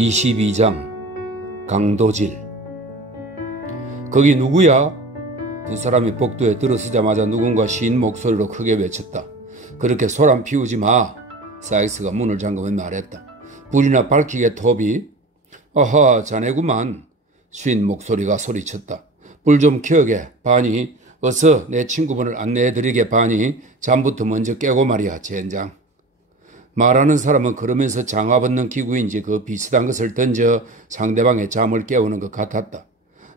22장 강도질. 거기 누구야? 두 사람이 복도에 들어서자마자 누군가 쉰 목소리로 크게 외쳤다. 그렇게 소란 피우지 마. 사익스가 문을 잠그며 말했다. 불이나 밝히게 톱이. 아하, 자네구만. 쉰 목소리가 소리쳤다. 불 좀 켜게. 바니, 어서 내 친구분을 안내해드리게. 바니, 잠부터 먼저 깨고 말이야, 젠장. 말하는 사람은 그러면서 장화 벗는 기구인지 그 비슷한 것을 던져 상대방의 잠을 깨우는 것 같았다.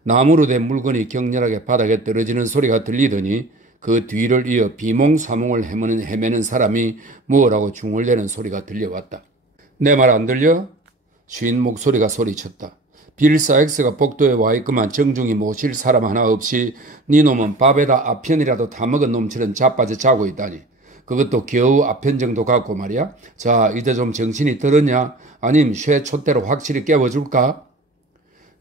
나무로 된 물건이 격렬하게 바닥에 떨어지는 소리가 들리더니 그 뒤를 이어 비몽사몽을 헤매는 사람이 뭐라고 중얼대는 소리가 들려왔다. 내 말 안 들려? 쉰 목소리가 소리쳤다. 빌 사익스가 복도에 와 있구만. 정중히 모실 사람 하나 없이 네 놈은 밥에다 아편이라도 다 먹은 놈처럼 자빠져 자고 있다니. 그것도 겨우 아편 정도 갖고 말이야. 자, 이제 좀 정신이 들었냐? 아님 쇠 촛대로 확실히 깨워줄까?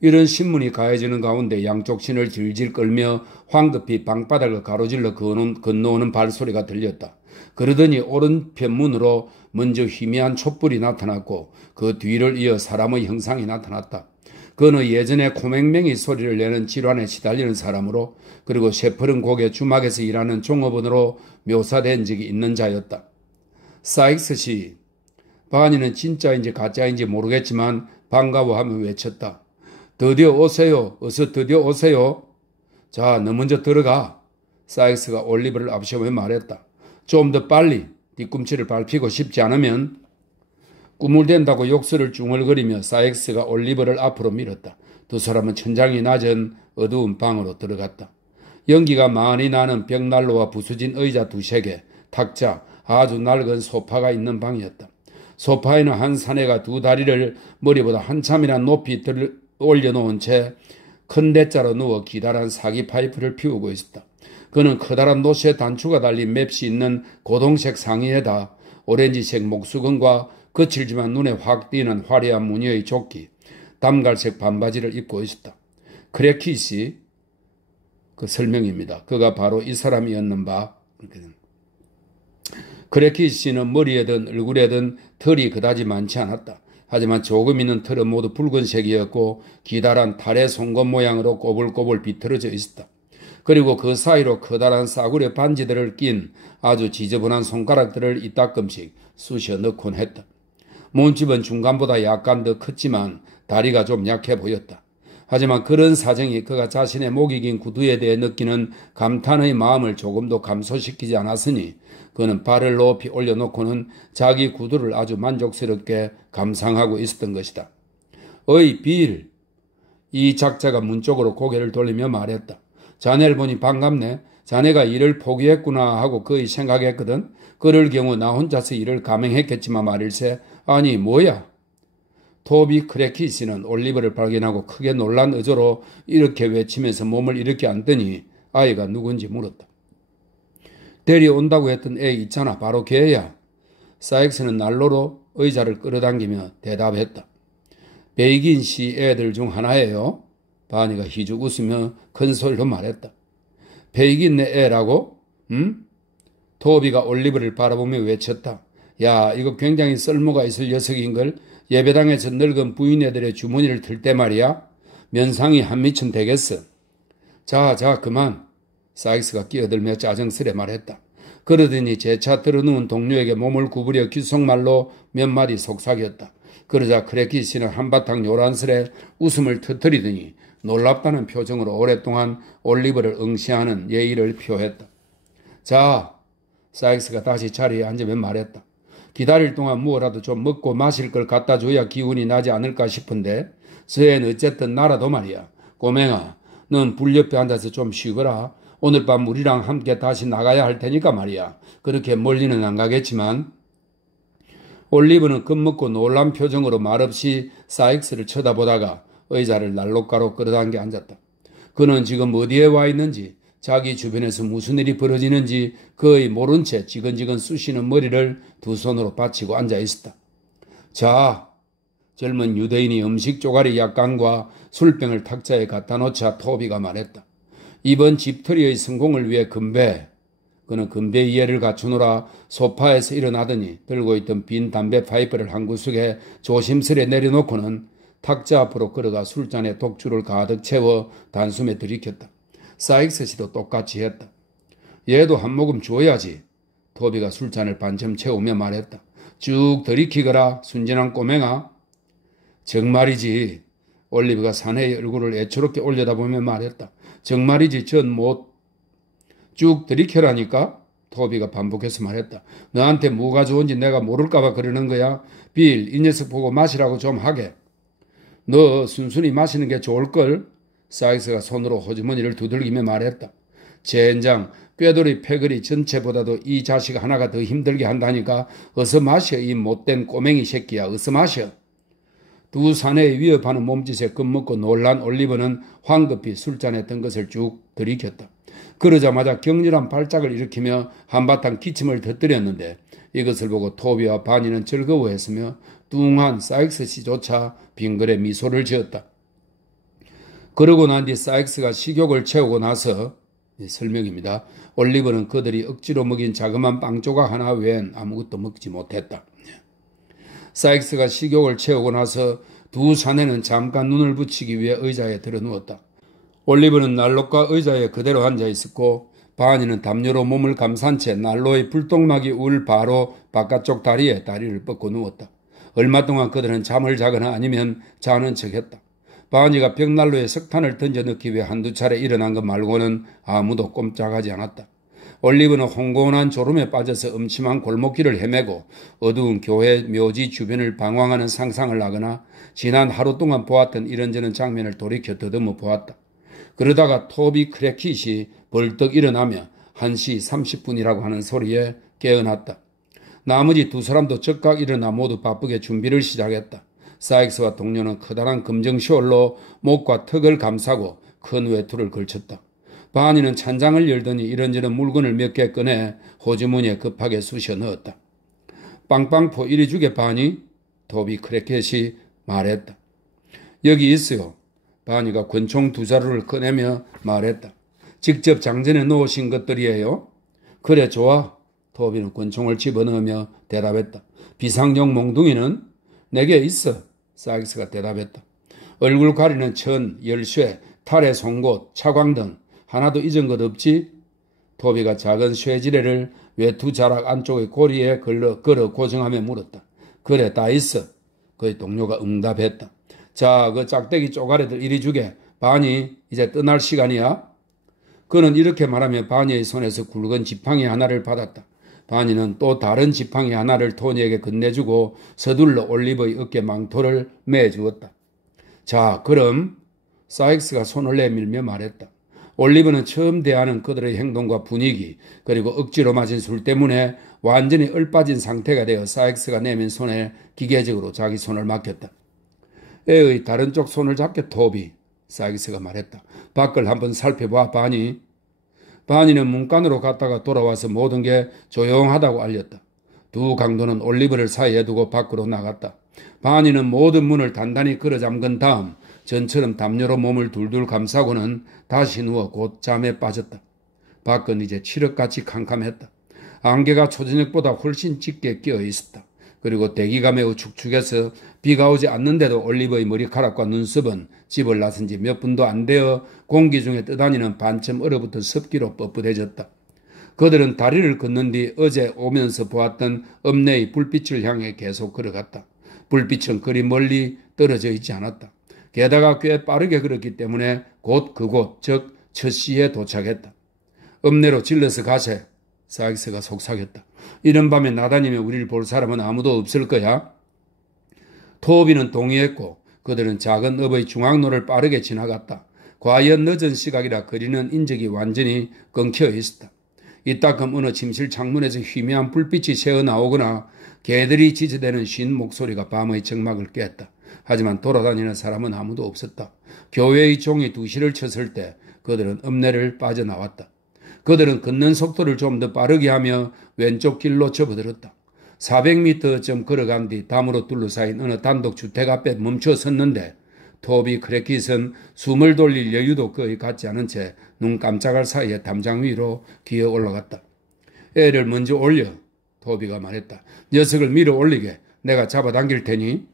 이런 신문이 가해지는 가운데 양쪽 신을 질질 끌며 황급히 방바닥을 가로질러 건너오는 발소리가 들렸다. 그러더니 오른편 문으로 먼저 희미한 촛불이 나타났고 그 뒤를 이어 사람의 형상이 나타났다. 그는 예전에 코맹맹이 소리를 내는 질환에 시달리는 사람으로, 그리고 셰퍼른 곡의 주막에서 일하는 종업원으로 묘사된 적이 있는 자였다. 사익스 씨, 바니는 진짜인지 가짜인지 모르겠지만 반가워하며 외쳤다. 드디어 오세요. 어서 드디어 오세요. 자, 너 먼저 들어가. 사익스가 올리버를 앞세우며 말했다. 좀 더 빨리. 뒤꿈치를 밟히고 싶지 않으면. 꿈을 댄다고 욕설을 중얼거리며 사익스가 올리버를 앞으로 밀었다. 두 사람은 천장이 낮은 어두운 방으로 들어갔다. 연기가 많이 나는 벽난로와 부수진 의자 두세 개, 탁자, 아주 낡은 소파가 있는 방이었다. 소파에는 한 사내가 두 다리를 머리보다 한참이나 높이 올려놓은 채 큰 대자로 누워 기다란 사기 파이프를 피우고 있었다. 그는 커다란 노쇠 단추가 달린 맵시 있는 고동색 상의에다 오렌지색 목수건과 거칠지만 눈에 확 띄는 화려한 무늬의 조끼, 담갈색 반바지를 입고 있었다. 크래키씨, 그 설명입니다. 그가 바로 이 사람이었는 바. 크래키씨는 머리에든 얼굴에든 털이 그다지 많지 않았다. 하지만 조금 있는 털은 모두 붉은색이었고 기다란 달의 송곳 모양으로 꼬불꼬불 비틀어져 있었다. 그리고 그 사이로 커다란 싸구려 반지들을 낀 아주 지저분한 손가락들을 이따금씩 쑤셔 넣곤 했다. 몸집은 중간보다 약간 더 컸지만 다리가 좀 약해 보였다. 하지만 그런 사정이 그가 자신의 목이 긴 구두에 대해 느끼는 감탄의 마음을 조금도 감소시키지 않았으니 그는 발을 높이 올려놓고는 자기 구두를 아주 만족스럽게 감상하고 있었던 것이다. 어이 빌! 이 작자가 문 쪽으로 고개를 돌리며 말했다. 자네를 보니 반갑네. 자네가 일을 포기했구나 하고 거의 생각했거든. 그럴 경우 나 혼자서 일을 감행했겠지만 말일세. 아니 뭐야? 토비 크래키씨는 올리버를 발견하고 크게 놀란 어조로 이렇게 외치면서 몸을 이렇게 앉더니 아이가 누군지 물었다. 데려온다고 했던 애 있잖아. 바로 걔야. 사익스는 난로로 의자를 끌어당기며 대답했다. 베이긴 씨 애들 중 하나예요. 바니가 희죽 웃으며 큰 소리로 말했다. 베이긴 내 애라고? 응? 토비가 올리버를 바라보며 외쳤다. 야, 이거 굉장히 쓸모가 있을 녀석인걸. 예배당에서 늙은 부인애들의 주머니를 틀 때 말이야. 면상이 한 미천 되겠어. 자, 그만. 사익스가 끼어들며 짜증스레 말했다. 그러더니 재차 들어누운 동료에게 몸을 구부려 귓속말로 몇 마디 속삭였다. 그러자 크래키씨는 한바탕 요란스레 웃음을 터뜨리더니 놀랍다는 표정으로 오랫동안 올리버를 응시하는 예의를 표했다. 자, 사익스가 다시 자리에 앉으며 말했다. 기다릴 동안 무엇라도 좀 먹고 마실 걸 갖다 줘야 기운이 나지 않을까 싶은데 저애는 어쨌든 나라도 말이야. 꼬맹아, 넌 불 옆에 앉아서 좀 쉬거라. 오늘 밤 우리랑 함께 다시 나가야 할 테니까 말이야. 그렇게 멀리는 안 가겠지만. 올리브는 겁먹고 놀란 표정으로 말없이 사익스를 쳐다보다가 의자를 난로가로 끌어당겨 앉았다. 그는 지금 어디에 와 있는지, 자기 주변에서 무슨 일이 벌어지는지 거의 모른 채 지근지근 쑤시는 머리를 두 손으로 받치고 앉아 있었다. 자, 젊은 유대인이 음식 쪼가리 약간과 술병을 탁자에 갖다 놓자 토비가 말했다. 이번 집터리의 성공을 위해 그는 건배 이해를 갖추느라 소파에서 일어나더니 들고 있던 빈 담배 파이프를 한 구석에 조심스레 내려놓고는 탁자 앞으로 걸어가 술잔에 독주를 가득 채워 단숨에 들이켰다. 사익스 씨도 똑같이 했다. 얘도 한 모금 줘야지. 토비가 술잔을 반쯤 채우며 말했다. 쭉 들이키거라 순진한 꼬맹아. 정말이지. 올리브가 사내의 얼굴을 애처롭게 올려다보며 말했다. 정말이지 전 못. 쭉 들이켜라니까. 토비가 반복해서 말했다. 너한테 뭐가 좋은지 내가 모를까봐 그러는 거야. 빌, 이 녀석 보고 마시라고 좀 하게. 너 순순히 마시는 게 좋을걸? 사익스가 손으로 호주머니를 두들기며 말했다. 젠장, 꾀돌이 패거리 전체보다도 이 자식 하나가 더 힘들게 한다니까. 어서 마셔, 이 못된 꼬맹이 새끼야. 어서 마셔. 두 사내의 위협하는 몸짓에 겁먹고 놀란 올리버는 황급히 술잔에 든 것을 쭉 들이켰다. 그러자마자 격렬한 발작을 일으키며 한바탕 기침을 터뜨렸는데 이것을 보고 토비와 바니는 즐거워했으며 뚱한 사익스 씨조차 빙글에 미소를 지었다. 그러고 난 뒤 사익스가 식욕을 채우고 나서 설명입니다. 올리버는 그들이 억지로 먹인 자그만 빵 조각 하나 외엔 아무것도 먹지 못했다. 사익스가 식욕을 채우고 나서 두 사내는 잠깐 눈을 붙이기 위해 의자에 들어누웠다. 올리버는 난로가 의자에 그대로 앉아 있었고 바니는 담요로 몸을 감싼 채 난로의 불똥막이 울 바로 바깥쪽 다리에 다리를 뻗고 누웠다. 얼마 동안 그들은 잠을 자거나 아니면 자는 척했다. 바니가 벽난로에 석탄을 던져 넣기 위해 한두 차례 일어난 것 말고는 아무도 꼼짝하지 않았다. 올리브는 홍곤한 졸음에 빠져서 음침한 골목길을 헤매고 어두운 교회 묘지 주변을 방황하는 상상을 하거나 지난 하루 동안 보았던 이런저런 장면을 돌이켜 더듬어 보았다. 그러다가 토비 크래킷이 벌떡 일어나며 1시 30분이라고 하는 소리에 깨어났다. 나머지 두 사람도 즉각 일어나 모두 바쁘게 준비를 시작했다. 사익스와 동료는 커다란 검정 숄로 목과 턱을 감싸고 큰 외투를 걸쳤다. 바니는 찬장을 열더니 이런저런 물건을 몇 개 꺼내 호주머니에 급하게 쑤셔 넣었다. 빵빵포 이리 주게 바니? 토비 크래켓이 말했다. 여기 있어요. 바니가 권총 두 자루를 꺼내며 말했다. 직접 장전에 놓으신 것들이에요? 그래 좋아. 토비는 권총을 집어넣으며 대답했다. 비상용 몽둥이는? 내게 있어. 사익스가 대답했다. 얼굴 가리는 천, 열쇠, 탈의 송곳, 차광 등 하나도 잊은 것 없지? 토비가 작은 쇠지레를 외투 자락 안쪽의 고리에 걸어 고정하며 물었다. 그래 다 있어. 그의 동료가 응답했다. 자, 그 짝대기 쪼가리들 이리 주게. 바니, 이제 떠날 시간이야. 그는 이렇게 말하며 바니의 손에서 굵은 지팡이 하나를 받았다. 바니는 또 다른 지팡이 하나를 토니에게 건네주고 서둘러 올리버의 어깨 망토를 매주었다. 자, 그럼 사익스가 손을 내밀며 말했다. 올리버는 처음 대하는 그들의 행동과 분위기 그리고 억지로 마신 술 때문에 완전히 얼빠진 상태가 되어 사익스가 내민 손에 기계적으로 자기 손을 맡겼다. 애의 다른 쪽 손을 잡게 토비. 사익스가 말했다. 밖을 한번 살펴봐 바니. 바니는 문간으로 갔다가 돌아와서 모든 게 조용하다고 알렸다. 두 강도는 올리버를 사이에 두고 밖으로 나갔다. 바니는 모든 문을 단단히 걸어 잠근 다음 전처럼 담요로 몸을 둘둘 감싸고는 다시 누워 곧 잠에 빠졌다. 밖은 이제 칠흑같이 캄캄했다. 안개가 초저녁보다 훨씬 짙게 끼어 있었다. 그리고 대기가 매우 축축해서 비가 오지 않는데도 올리버의 머리카락과 눈썹은 집을 나선 지 몇 분도 안 되어 공기 중에 떠다니는 반쯤 얼어붙은 습기로 뻣뻣해졌다. 그들은 다리를 걷는 뒤 어제 오면서 보았던 읍내의 불빛을 향해 계속 걸어갔다. 불빛은 그리 멀리 떨어져 있지 않았다. 게다가 꽤 빠르게 걸었기 때문에 곧 그곳, 즉 첫 시에 도착했다. 읍내로 질러서 가세. 사익스가 속삭였다. 이런 밤에 나다니며 우리를 볼 사람은 아무도 없을 거야. 토비는 동의했고 그들은 작은 읍의 중앙로를 빠르게 지나갔다. 과연 늦은 시각이라 거리는 인적이 완전히 끊겨 있었다. 이따금 어느 침실 창문에서 희미한 불빛이 새어나오거나 개들이 짖어대는 쉰 목소리가 밤의 정막을 깼다. 하지만 돌아다니는 사람은 아무도 없었다. 교회의 종이 2시를 쳤을 때 그들은 읍내를 빠져나왔다. 그들은 걷는 속도를 좀 더 빠르게 하며 왼쪽 길로 접어들었다. 400m쯤 걸어간 뒤 담으로 둘러싸인 어느 단독주택 앞에 멈춰 섰는데 토비 크래킷은 숨을 돌릴 여유도 거의 갖지 않은 채 눈 깜짝할 사이에 담장 위로 기어 올라갔다. 애를 먼저 올려. 토비가 말했다. 녀석을 밀어 올리게. 내가 잡아당길 테니.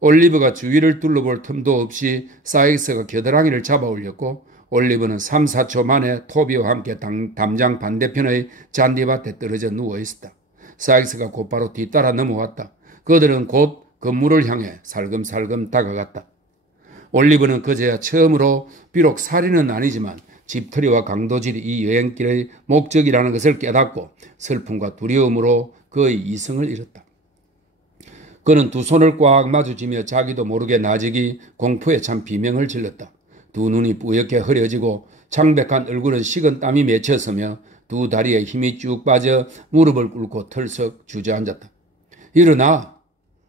올리브가 주위를 둘러볼 틈도 없이 사익스가 겨드랑이를 잡아 올렸고 올리브는 3, 4초 만에 토비와 함께 담장 반대편의 잔디밭에 떨어져 누워 있었다. 사익스가 곧바로 뒤따라 넘어왔다. 그들은 곧 건물을 향해 살금살금 다가갔다. 올리브는 그제야 처음으로 비록 살인은 아니지만 집터리와 강도질이 이 여행길의 목적이라는 것을 깨닫고 슬픔과 두려움으로 그의 이성을 잃었다. 그는 두 손을 꽉 마주치며 자기도 모르게 나직이 공포에 찬 비명을 질렀다. 두 눈이 뿌옇게 흐려지고 창백한 얼굴은 식은 땀이 맺혀서며 두 다리에 힘이 쭉 빠져 무릎을 꿇고 털썩 주저앉았다. 일어나!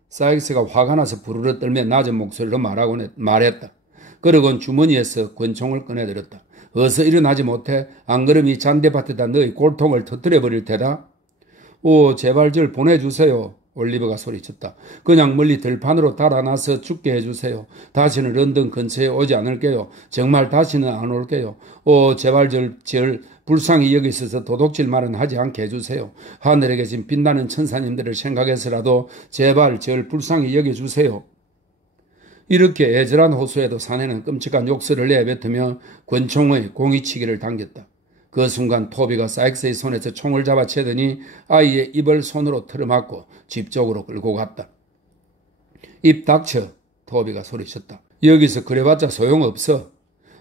사익스가 화가 나서 부르르 떨며 낮은 목소리로 말했다. 그러곤 주머니에서 권총을 꺼내들었다. 어서 일어나지 못해? 안 그러면 이 잔디밭에다 너의 골통을 터뜨려 버릴 테다. 오, 제발 절 보내주세요. 올리버가 소리쳤다. 그냥 멀리 들판으로 달아나서 죽게 해주세요. 다시는 런던 근처에 오지 않을게요. 정말 다시는 안 올게요. 오, 제발 절 불쌍히 여기 있어서 도둑질 말은 하지 않게 해주세요. 하늘에 계신 빛나는 천사님들을 생각해서라도 제발 절 불쌍히 여겨주세요. 이렇게 애절한 호소에도 사내는 끔찍한 욕설을 내뱉으며 권총의 공이치기를 당겼다. 그 순간 토비가 사익스의 손에서 총을 잡아채더니 아이의 입을 손으로 틀어막고 집 쪽으로 끌고 갔다. 입 닥쳐, 토비가 소리쳤다. 여기서 그래봤자 소용없어.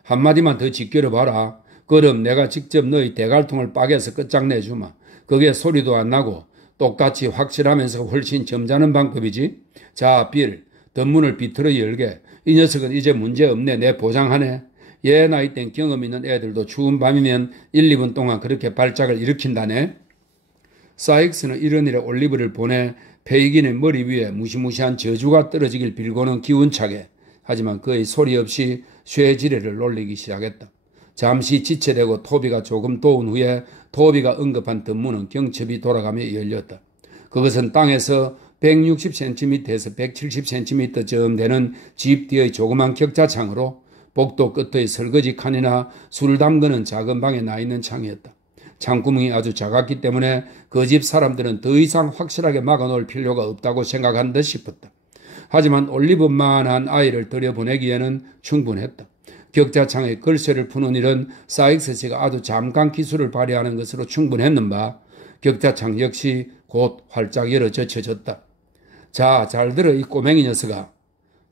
한마디만 더 짓겨려봐라. 그럼 내가 직접 너의 대갈통을 빠개서 끝장내주마. 그게 소리도 안 나고 똑같이 확실하면서 훨씬 점잖은 방법이지. 자, 빌, 덧문을 비틀어 열게. 이 녀석은 이제 문제없네. 내 보장하네. 얘 나이 땐 경험 있는 애들도 추운 밤이면 1, 2분 동안 그렇게 발작을 일으킨다네. 사익스는 이런 일에 올리브를 보내 페이긴의 머리 위에 무시무시한 저주가 떨어지길 빌고는 기운차게, 하지만 그의 소리 없이 쇠지뢰를 놀리기 시작했다. 잠시 지체되고 토비가 조금 도운 후에 토비가 언급한 덧문은 경첩이 돌아가며 열렸다. 그것은 땅에서 160cm에서 170cm쯤 되는 집 뒤의 조그만 격자창으로 복도 끝의 설거지 칸이나 술 담그는 작은 방에 나 있는 창이었다. 창구멍이 아주 작았기 때문에 그 집 사람들은 더 이상 확실하게 막아놓을 필요가 없다고 생각한 듯 싶었다. 하지만 올리브만한 아이를 들여보내기에는 충분했다. 격자창에 걸쇠를 푸는 일은 사익스 씨가 아주 잠깐 기술을 발휘하는 것으로 충분했는 바 격자창 역시 곧 활짝 열어 젖혀졌다. 자, 잘 들어 이 꼬맹이 녀석아.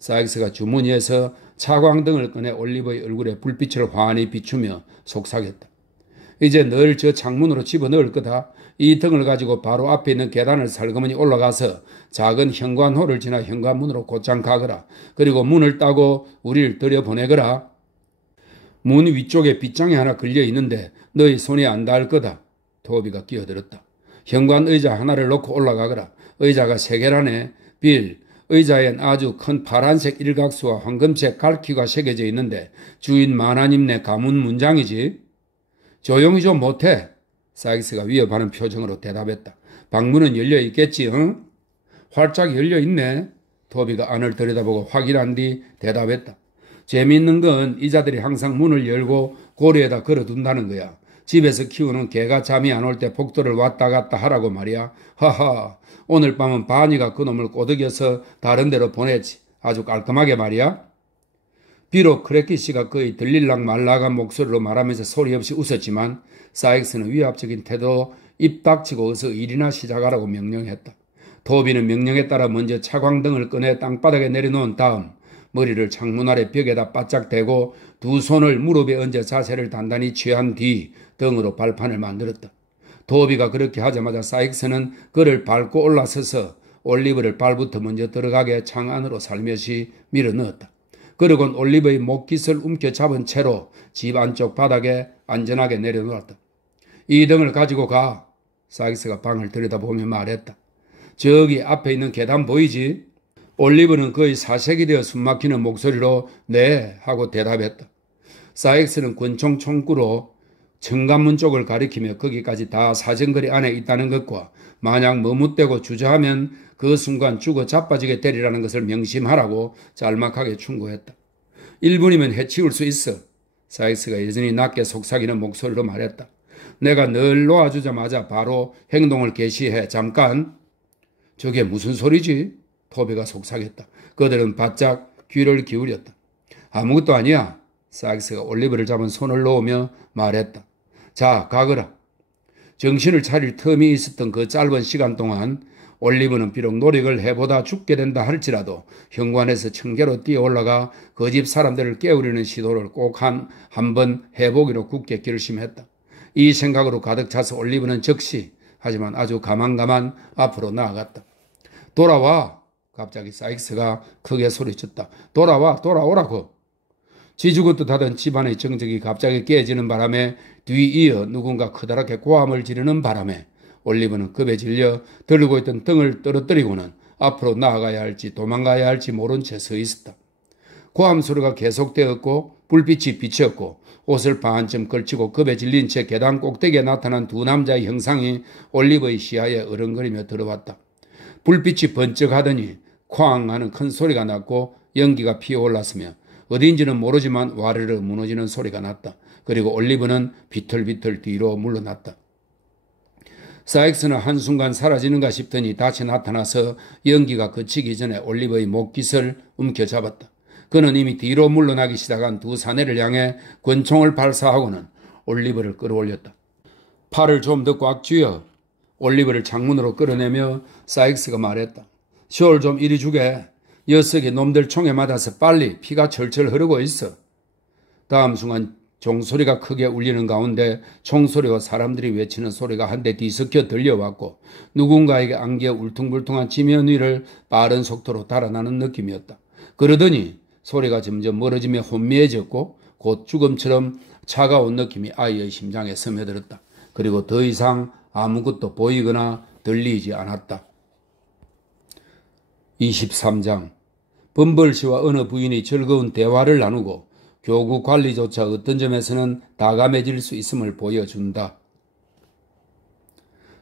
사익스가 주머니에서 차광등을 꺼내 올리브의 얼굴에 불빛을 환히 비추며 속삭였다. 이제 널 저 창문으로 집어넣을 거다. 이 등을 가지고 바로 앞에 있는 계단을 살그머니 올라가서 작은 현관호를 지나 현관문으로 곧장 가거라. 그리고 문을 따고 우리를 들여보내거라. 문 위쪽에 빗장이 하나 걸려 있는데 너희 손이 안 닿을 거다. 토비가 끼어들었다. 현관 의자 하나를 놓고 올라가거라. 의자가 3개라네. 빌, 의자엔 아주 큰 파란색 일각수와 황금색 갈퀴가 새겨져 있는데 주인 마나님네 가문 문장이지. 조용히 좀 못해. 사익스가 위협하는 표정으로 대답했다. 방문은 열려 있겠지, 응? 활짝 열려 있네. 토비가 안을 들여다보고 확인한 뒤 대답했다. 재미있는 건 이자들이 항상 문을 열고 고리에다 걸어둔다는 거야. 집에서 키우는 개가 잠이 안 올 때 복도를 왔다 갔다 하라고 말이야. 하하, 오늘 밤은 바니가 그놈을 꼬드겨서 다른 데로 보냈지. 아주 깔끔하게 말이야. 비록 크래키 씨가 거의 들릴락 말락한 목소리로 말하면서 소리 없이 웃었지만 사익스는 위압적인 태도로 입 닥치고 어서 일이나 시작하라고 명령했다. 토비는 명령에 따라 먼저 차광등을 꺼내 땅바닥에 내려놓은 다음 머리를 창문 아래 벽에다 바짝 대고 두 손을 무릎에 얹어 자세를 단단히 취한 뒤 등으로 발판을 만들었다. 토비가 그렇게 하자마자 사익스는 그를 밟고 올라서서 올리브를 발부터 먼저 들어가게 창 안으로 살며시 밀어넣었다. 그러곤 올리브의 목깃을 움켜잡은 채로 집 안쪽 바닥에 안전하게 내려놓았다. 이 등을 가지고 가. 사익스가 방을 들여다보며 말했다. 저기 앞에 있는 계단 보이지? 올리브는 거의 사색이 되어 숨막히는 목소리로 네 하고 대답했다. 사익스는 권총 총구로 정관문 쪽을 가리키며 거기까지 다 사정거리 안에 있다는 것과 만약 머뭇대고 주저하면 그 순간 죽어 자빠지게 되리라는 것을 명심하라고 짤막하게 충고했다. 1분이면 해치울 수 있어. 사익스가 여전히 낮게 속삭이는 목소리로 말했다. 내가 널 놓아주자마자 바로 행동을 개시해. 잠깐. 저게 무슨 소리지? 토비가 속삭였다. 그들은 바짝 귀를 기울였다. 아무것도 아니야. 사익스가 올리브를 잡은 손을 놓으며 말했다. 자, 가거라. 정신을 차릴 틈이 있었던 그 짧은 시간 동안 올리브는 비록 노력을 해보다 죽게 된다 할지라도 현관에서 청계로 뛰어올라가 그 집 사람들을 깨우려는 시도를 꼭 한 번 해보기로 굳게 결심했다. 이 생각으로 가득 차서 올리브는 즉시 하지만 아주 가만가만 앞으로 나아갔다. 돌아와. 갑자기 사익스가 크게 소리쳤다. 돌아오라고. 지죽었듯 하던 집안의 정적이 갑자기 깨지는 바람에 뒤이어 누군가 커다랗게 고함을 지르는 바람에 올리브는 급에 질려 들고 있던 등을 떨어뜨리고는 앞으로 나아가야 할지 도망가야 할지 모른 채 서 있었다. 고함 소리가 계속되었고 불빛이 비쳤고 옷을 반쯤 걸치고 급에 질린 채 계단 꼭대기에 나타난 두 남자의 형상이 올리브의 시야에 어른거리며 들어왔다. 불빛이 번쩍하더니 쾅 하는 큰 소리가 났고 연기가 피어올랐으며 어디인지는 모르지만 와르르 무너지는 소리가 났다. 그리고 올리브는 비틀비틀 뒤로 물러났다. 사익스는 한순간 사라지는가 싶더니 다시 나타나서 연기가 그치기 전에 올리브의 목깃을 움켜잡았다. 그는 이미 뒤로 물러나기 시작한 두 사내를 향해 권총을 발사하고는 올리브를 끌어올렸다. 팔을 좀 더 꽉 쥐어 올리브를 창문으로 끌어내며 사익스가 말했다. 시올 좀 이리 주게. 녀석이 놈들 총에 맞아서 빨리 피가 철철 흐르고 있어. 다음 순간 종소리가 크게 울리는 가운데 총소리와 사람들이 외치는 소리가 한데 뒤섞여 들려왔고 누군가에게 안겨 울퉁불퉁한 지면 위를 빠른 속도로 달아나는 느낌이었다. 그러더니 소리가 점점 멀어지며 혼미해졌고 곧 죽음처럼 차가운 느낌이 아이의 심장에 스며들었다. 그리고 더 이상 아무것도 보이거나 들리지 않았다. 23장. 범벌씨와 어느 부인이 즐거운 대화를 나누고 교구 관리조차 어떤 점에서는 다감해질 수 있음을 보여준다.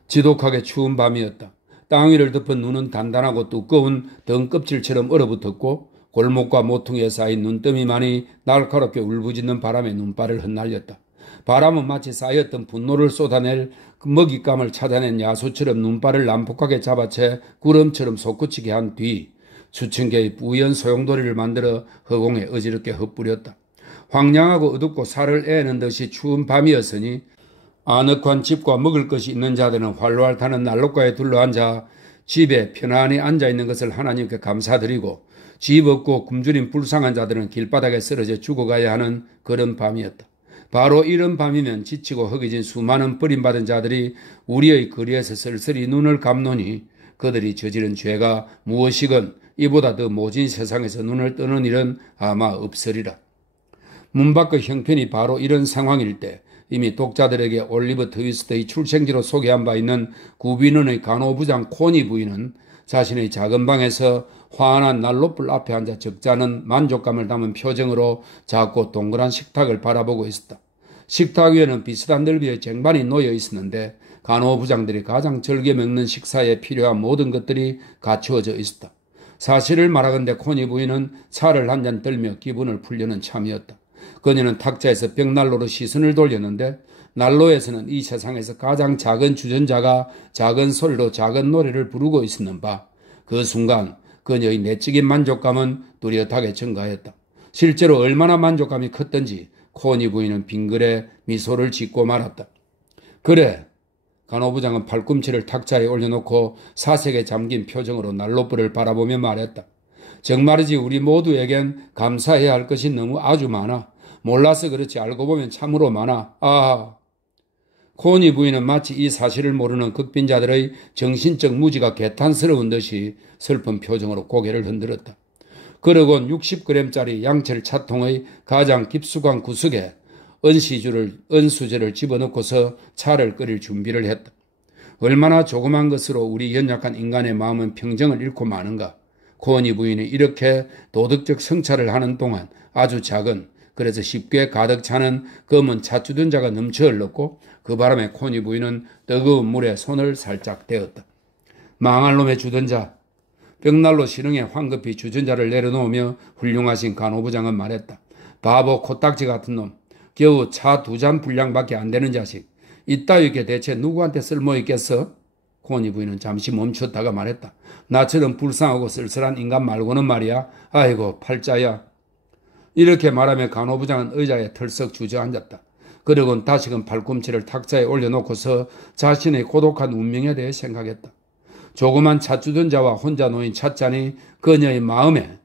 지독하게 추운 밤이었다. 땅 위를 덮은 눈은 단단하고 두꺼운 등껍질처럼 얼어붙었고 골목과 모퉁이에 쌓인 눈더미만이 날카롭게 울부짖는 바람에 눈발을 흩날렸다. 바람은 마치 쌓였던 분노를 쏟아낼 먹잇감을 찾아낸 야수처럼 눈발을 난폭하게 잡아채 구름처럼 솟구치게 한 뒤 수천 개의 뿌연 소용돌이를 만들어 허공에 어지럽게 흩뿌렸다. 황량하고 어둡고 살을 애는 듯이 추운 밤이었으니 아늑한 집과 먹을 것이 있는 자들은 활활 타는 난로가에 둘러앉아 집에 편안히 앉아있는 것을 하나님께 감사드리고 집 없고 굶주린 불쌍한 자들은 길바닥에 쓰러져 죽어가야 하는 그런 밤이었다. 바로 이런 밤이면 지치고 허기진 수많은 버림받은 자들이 우리의 거리에서 쓸쓸히 눈을 감노니 그들이 저지른 죄가 무엇이건 이보다 더 모진 세상에서 눈을 뜨는 일은 아마 없으리라. 문 밖의 형편이 바로 이런 상황일 때 이미 독자들에게 올리브 트위스트의 출생지로 소개한 바 있는 구비는의 간호부장 코니 부인은 자신의 작은 방에서 환한 난로불 앞에 앉아 적잖은 만족감을 담은 표정으로 작고 동그란 식탁을 바라보고 있었다. 식탁 위에는 비슷한 넓이의 쟁반이 놓여 있었는데 간호부장들이 가장 즐겨 먹는 식사에 필요한 모든 것들이 갖추어져 있었다. 사실을 말하건대 코니 부인은 차를 한 잔 들며 기분을 풀려는 참이었다. 그녀는 탁자에서 벽난로로 시선을 돌렸는데 난로에서는 이 세상에서 가장 작은 주전자가 작은 소리로 작은 노래를 부르고 있었는 바 그 순간 그녀의 내적인 만족감은 뚜렷하게 증가했다. 실제로 얼마나 만족감이 컸던지 코니 부인은 빙그레 미소를 짓고 말았다. 그래. 간호부장은 팔꿈치를 탁자에 올려놓고 사색에 잠긴 표정으로 난로불을 바라보며 말했다. 정말이지 우리 모두에겐 감사해야 할 것이 너무 아주 많아. 몰라서 그렇지 알고 보면 참으로 많아. 아. 코니 부인은 마치 이 사실을 모르는 극빈자들의 정신적 무지가 개탄스러운 듯이 슬픈 표정으로 고개를 흔들었다. 그러곤 60g짜리 양철 차통의 가장 깊숙한 구석에 은수저를 집어넣고서 차를 끓일 준비를 했다. 얼마나 조그만 것으로 우리 연약한 인간의 마음은 평정을 잃고 마는가. 코니 부인이 이렇게 도덕적 성찰을 하는 동안 아주 작은 그래서 쉽게 가득 차는 검은 찻주전자가 넘쳐 흘렀고 그 바람에 코니 부인은 뜨거운 물에 손을 살짝 대었다. 망할 놈의 주전자. 벽난로 시릉에 황급히 주전자를 내려놓으며 훌륭하신 간호부장은 말했다. 바보 코딱지 같은 놈. 겨우 차 2잔 분량밖에 안 되는 자식. 이따위게 대체 누구한테 쓸모있겠어? 코니 부인은 잠시 멈췄다가 말했다. 나처럼 불쌍하고 쓸쓸한 인간 말고는 말이야. 아이고 팔자야. 이렇게 말하며 간호부장은 의자에 털썩 주저앉았다. 그리고는 다시금 팔꿈치를 탁자에 올려놓고서 자신의 고독한 운명에 대해 생각했다. 조그만 찻주전자와 혼자 놓인 찻잔이 그녀의 마음에,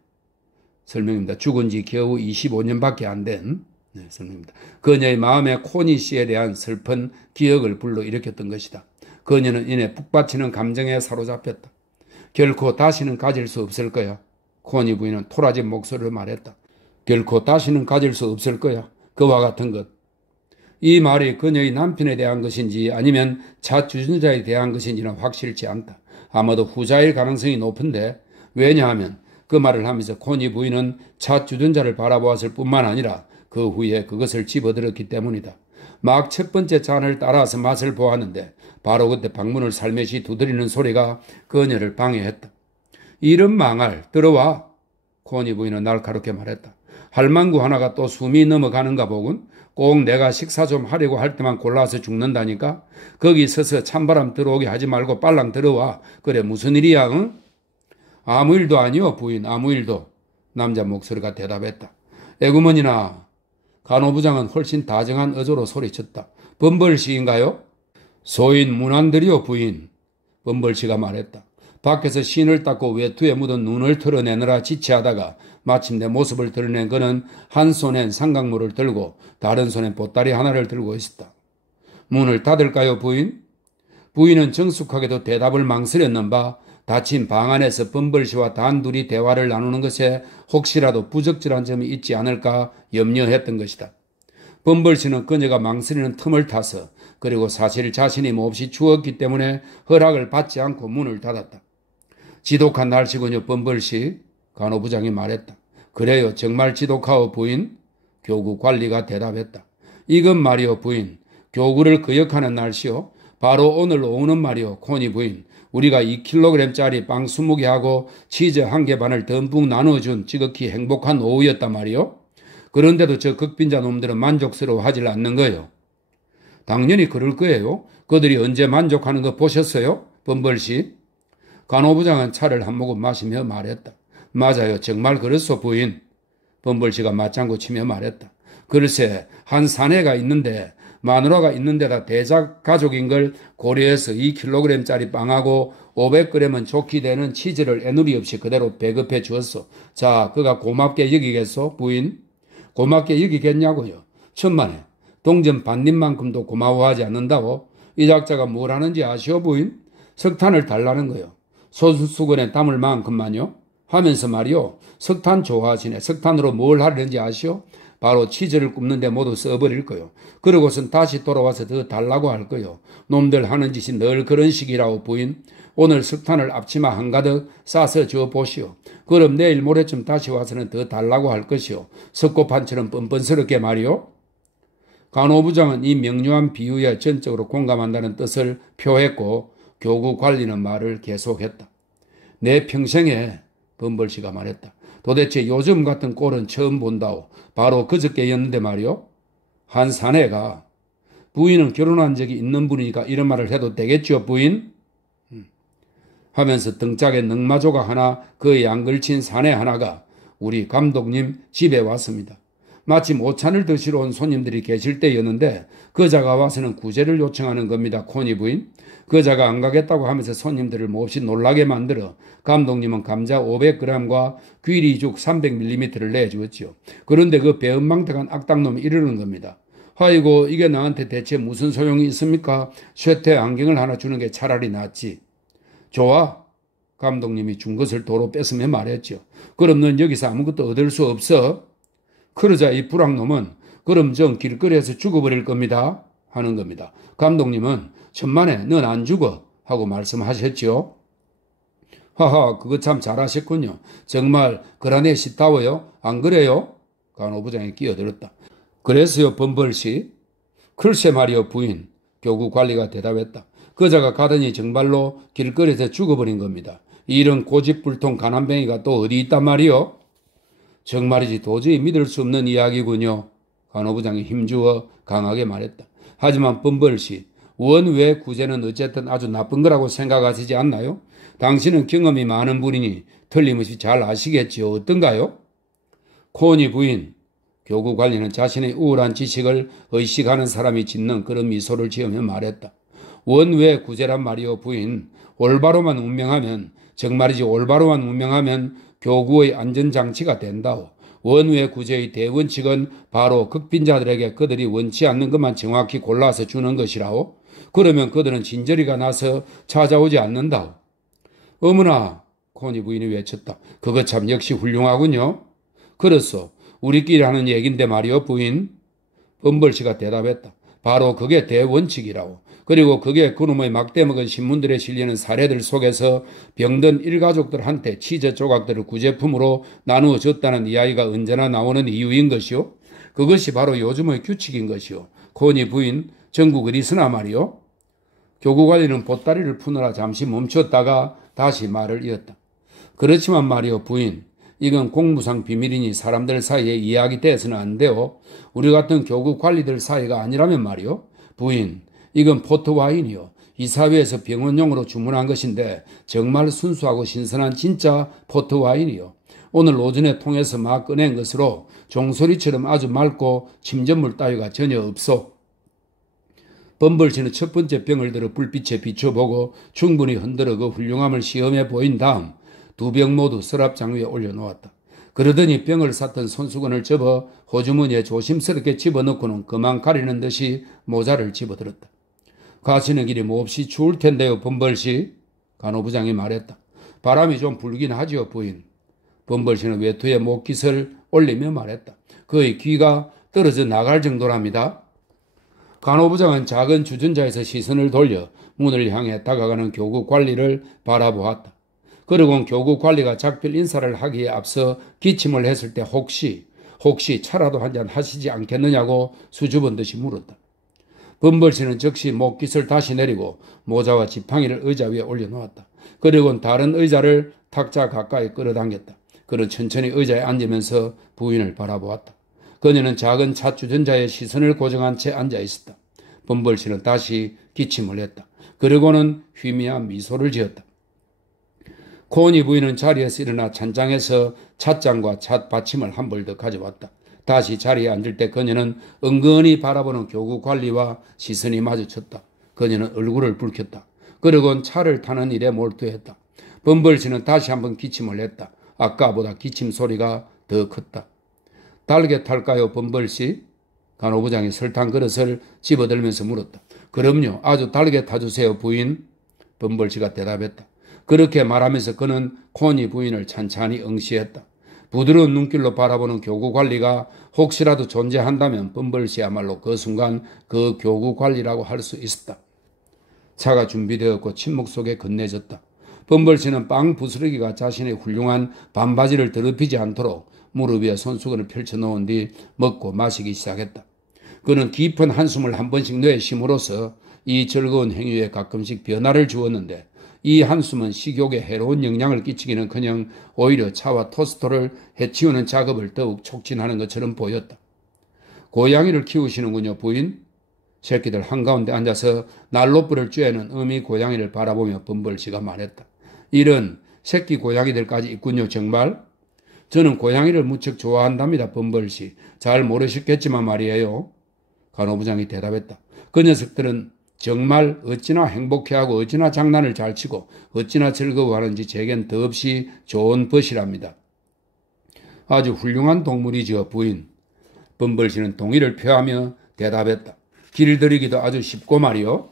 설명입니다. 죽은 지 겨우 25년밖에 안 된 설명입니다. 그녀의 마음에 코니 씨에 대한 슬픈 기억을 불러일으켰던 것이다. 그녀는 이내 북받치는 감정에 사로잡혔다. 결코 다시는 가질 수 없을 거야. 코니 부인은 토라진 목소리로 말했다. 결코 다시는 가질 수 없을 거야. 그와 같은 것. 이 말이 그녀의 남편에 대한 것인지 아니면 찻주전자에 대한 것인지는 확실치 않다. 아마도 후자일 가능성이 높은데, 왜냐하면 그 말을 하면서 코니 부인은 찻주전자를 바라보았을 뿐만 아니라 그 후에 그것을 집어들었기 때문이다. 막 첫 번째 잔을 따라서 맛을 보았는데 바로 그때 방문을 살며시 두드리는 소리가 그녀를 방해했다. 이런 망할, 들어와. 코니 부인은 날카롭게 말했다. 할망구 하나가 또 숨이 넘어가는가 보군. 꼭 내가 식사 좀 하려고 할 때만 골라서 죽는다니까. 거기 서서 찬바람 들어오게 하지 말고 빨랑 들어와. 그래 무슨 일이야? 응? 아무 일도 아니요 부인, 아무 일도. 남자 목소리가 대답했다. 에구머니나. 간호부장은 훨씬 다정한 어조로 소리쳤다. 범벌씨인가요? 소인 문안들이요 부인. 범벌씨가 말했다. 밖에서 신을 닦고 외투에 묻은 눈을 털어내느라 지체하다가 마침내 모습을 드러낸 그는 한 손엔 삼각물을 들고 다른 손엔 보따리 하나를 들고 있었다. 문을 닫을까요 부인? 부인은 정숙하게도 대답을 망설였는 바 닫힌 방 안에서 범벌씨와 단둘이 대화를 나누는 것에 혹시라도 부적절한 점이 있지 않을까 염려했던 것이다. 범벌씨는 그녀가 망설이는 틈을 타서 그리고 사실 자신이 몹시 추웠기 때문에 허락을 받지 않고 문을 닫았다. 지독한 날씨군요 범벌씨. 간호부장이 말했다. 그래요 정말 지독하오 부인. 교구 관리가 대답했다. 이건 말이오 부인. 교구를 거역하는 날씨요. 바로 오늘 오후는 말이오 코니 부인. 우리가 2kg짜리 빵 20개 하고 치즈 1개 반을 듬뿍 나눠준 지극히 행복한 오후였단 말이오. 그런데도 저 극빈자 놈들은 만족스러워하질 않는 거예요. 당연히 그럴 거예요. 그들이 언제 만족하는 거 보셨어요? 범벌씨. 간호부장은 차를 한 모금 마시며 말했다. 맞아요. 정말 그렇소 부인. 범벌씨가 맞장구 치며 말했다. 글쎄 한 사내가 있는데 마누라가 있는 데다 대작 가족인 걸 고려해서 2kg짜리 빵하고 500g은 좋게 되는 치즈를 애누리 없이 그대로 배급해 주었소. 자, 그가 고맙게 여기겠소 부인? 고맙게 여기겠냐고요. 천만에 동전 반님만큼도 고마워하지 않는다고? 이 작자가 뭘 하는지 아시오 부인? 석탄을 달라는 거요. 소수건에 담을 만큼만요. 하면서 말이요. 석탄 좋아하시네. 석탄으로 뭘 하려는지 아시오? 바로 치즈를 굽는데 모두 써버릴 거요. 그러고선 다시 돌아와서 더 달라고 할 거요. 놈들 하는 짓이 늘 그런 식이라고 부인. 오늘 석탄을 앞치마 한가득 싸서 줘 보시오. 그럼 내일 모레쯤 다시 와서는 더 달라고 할 것이요. 석고판처럼 뻔뻔스럽게 말이요. 간호부장은 이 명료한 비유에 전적으로 공감한다는 뜻을 표했고 교구 관리는 말을 계속했다. 내 평생에 범벌씨가 말했다. 도대체 요즘 같은 꼴은 처음 본다오. 바로 그저께였는데 말이요. 한 사내가 부인은 결혼한 적이 있는 분이니까 이런 말을 해도 되겠죠 부인? 하면서 등짝에 넝마조가 하나 그 양글친 사내 하나가 우리 감독님 집에 왔습니다. 마침 오찬을 드시러 온 손님들이 계실 때였는데 그자가 와서는 구제를 요청하는 겁니다. 코니 부인. 그자가 안 가겠다고 하면서 손님들을 몹시 놀라게 만들어 감독님은 감자 500g과 귀리죽 300ml를 내주었지요. 그런데 그 배은망덕한 악당놈이 이러는 겁니다. 아이고 이게 나한테 대체 무슨 소용이 있습니까? 쇠퇴 안경을 하나 주는 게 차라리 낫지. 좋아. 감독님이 준 것을 도로 뺏으며 말했죠. 그럼 넌 여기서 아무것도 얻을 수 없어. 그러자 이 불황놈은 그럼 전 길거리에서 죽어버릴 겁니다. 하는 겁니다. 감독님은 천만에 넌 안 죽어 하고 말씀하셨죠. 하하 그거 참 잘하셨군요. 정말 그러네 싶다워요. 안 그래요? 간호부장이 끼어들었다. 그래서요 범벌씨. 글쎄 말이요 부인. 교구 관리가 대답했다. 그자가 가더니 정말로 길거리에서 죽어버린 겁니다. 이런 고집불통 가난뱅이가 또 어디 있단 말이요? 정말이지 도저히 믿을 수 없는 이야기군요. 간호부장이 힘주어 강하게 말했다. 하지만 범벌씨 원외 구제는 어쨌든 아주 나쁜 거라고 생각하시지 않나요? 당신은 경험이 많은 분이니 틀림없이 잘 아시겠지요. 어떤가요? 코니 부인, 교구 관리는 자신의 우울한 지식을 의식하는 사람이 짓는 그런 미소를 지으며 말했다. 원외 구제란 말이요 부인. 올바로만 운명하면, 정말이지 올바로만 운명하면 교구의 안전장치가 된다오. 원외 구제의 대원칙은 바로 극빈자들에게 그들이 원치 않는 것만 정확히 골라서 주는 것이라오. 그러면 그들은 진저리가 나서 찾아오지 않는다오. 어머나, 코니 부인이 외쳤다. 그거 참 역시 훌륭하군요. 그렇소. 우리끼리 하는 얘긴데 말이오 부인. 범벌씨가 대답했다. 바로 그게 대원칙이라고. 그리고 그게 그놈의 막대먹은 신문들에 실리는 사례들 속에서 병든 일가족들한테 치즈 조각들을 구제품으로 나누어 줬다는 이야기가 언제나 나오는 이유인 것이요. 그것이 바로 요즘의 규칙인 것이요. 코니 부인, 전국 어디서나 말이요. 교구관리는 보따리를 푸느라 잠시 멈췄다가 다시 말을 이었다. 그렇지만 말이요 부인, 이건 공무상 비밀이니 사람들 사이에 이야기돼서는 안 돼요. 우리 같은 교구 관리들 사이가 아니라면 말이요. 부인, 이건 포트와인이요. 이 사회에서 병원용으로 주문한 것인데 정말 순수하고 신선한 진짜 포트와인이요. 오늘 오전에 통해서 막 꺼낸 것으로 종소리처럼 아주 맑고 침전물 따위가 전혀 없소. 범벌씨는 첫 번째 병을 들어 불빛에 비춰보고 충분히 흔들어 그 훌륭함을 시험해 보인 다음 두 병 모두 서랍 장위에 올려놓았다. 그러더니 병을 쌌던 손수건을 접어 호주머니에 조심스럽게 집어넣고는 그만 가리는 듯이 모자를 집어들었다. 가시는 길이 몹시 추울 텐데요, 범벌씨. 간호부장이 말했다. 바람이 좀 불긴 하지요, 부인. 범벌씨는 외투에 목깃을 올리며 말했다. 그의 귀가 떨어져 나갈 정도랍니다. 간호부장은 작은 주전자에서 시선을 돌려 문을 향해 다가가는 교구 관리를 바라보았다. 그리고 교구 관리가 작별 인사를 하기에 앞서 기침을 했을 때 혹시 차라도 한잔 하시지 않겠느냐고 수줍은 듯이 물었다. 범벌씨는 즉시 목깃을 다시 내리고 모자와 지팡이를 의자 위에 올려놓았다. 그리고 다른 의자를 탁자 가까이 끌어당겼다. 그는 천천히 의자에 앉으면서 부인을 바라보았다. 그녀는 작은 찻주전자에 시선을 고정한 채 앉아 있었다. 범벌씨는 다시 기침을 했다. 그리고는 희미한 미소를 지었다. 코니 부인은 자리에서 일어나 찬장에서 찻잔과 찻받침을 한 벌 더 가져왔다. 다시 자리에 앉을 때 그녀는 은근히 바라보는 교구 관리와 시선이 마주쳤다. 그녀는 얼굴을 붉혔다. 그리고는 차를 타는 일에 몰두했다. 범벌씨는 다시 한번 기침을 했다. 아까보다 기침 소리가 더 컸다. 달게 탈까요, 범벌씨? 간호부장이 설탕 그릇을 집어들면서 물었다. 그럼요, 아주 달게 타주세요, 부인. 범벌씨가 대답했다. 그렇게 말하면서 그는 코니 부인을 찬찬히 응시했다. 부드러운 눈길로 바라보는 교구 관리가 혹시라도 존재한다면 범벌씨야말로 그 순간 그 교구 관리라고 할 수 있었다. 차가 준비되었고 침묵 속에 건네졌다. 범벌씨는 빵 부스러기가 자신의 훌륭한 반바지를 더럽히지 않도록 무릎 위에 손수건을 펼쳐놓은 뒤 먹고 마시기 시작했다. 그는 깊은 한숨을 한 번씩 내쉼으로써 이 즐거운 행위에 가끔씩 변화를 주었는데 이 한숨은 식욕에 해로운 영향을 끼치기는커녕 오히려 차와 토스터를 해치우는 작업을 더욱 촉진하는 것처럼 보였다. 고양이를 키우시는군요, 부인. 새끼들 한가운데 앉아서 난로불을 쬐는 어미 고양이를 바라보며 범벌씨가 말했다. 이런 새끼 고양이들까지 있군요, 정말. 저는 고양이를 무척 좋아한답니다, 범벌씨. 잘 모르셨겠지만 말이에요. 간호부장이 대답했다. 그 녀석들은 정말 어찌나 행복해하고 어찌나 장난을 잘 치고 어찌나 즐거워하는지 제겐 더없이 좋은 벗이랍니다. 아주 훌륭한 동물이지요, 부인. 범벌씨는 동의를 표하며 대답했다. 길들이기도 아주 쉽고 말이요.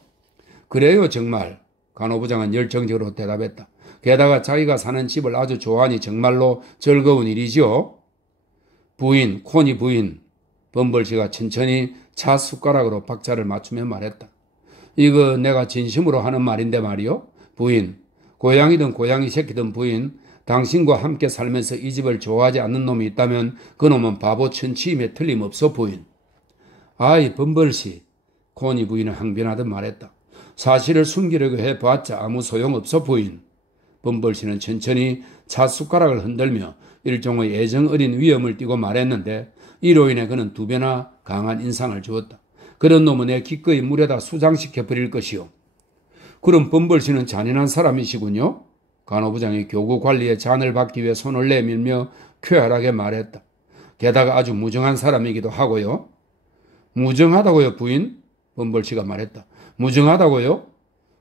그래요, 정말. 간호부장은 열정적으로 대답했다. 게다가 자기가 사는 집을 아주 좋아하니 정말로 즐거운 일이지요. 부인, 코니 부인. 범벌씨가 천천히 차 숟가락으로 박자를 맞추며 말했다. 이거 내가 진심으로 하는 말인데 말이요. 부인, 고양이든 고양이 새끼든 부인, 당신과 함께 살면서 이 집을 좋아하지 않는 놈이 있다면 그 놈은 바보 천치임에 틀림없어, 부인. 아이, 범벌씨. 코니 부인은 항변하듯 말했다. 사실을 숨기려고 해봤자 아무 소용없어, 부인. 범벌씨는 천천히 차 숟가락을 흔들며 일종의 애정 어린 위엄을 띠고 말했는데 이로 인해 그는 두 배나 강한 인상을 주었다. 그런 놈은 내 기꺼이 물에다 수장시켜 버릴 것이요. 그럼 범벌씨는 잔인한 사람이시군요. 간호부장이 교구 관리의 잔을 받기 위해 손을 내밀며 쾌활하게 말했다. 게다가 아주 무정한 사람이기도 하고요. 무정하다고요, 부인? 범벌씨가 말했다. 무정하다고요?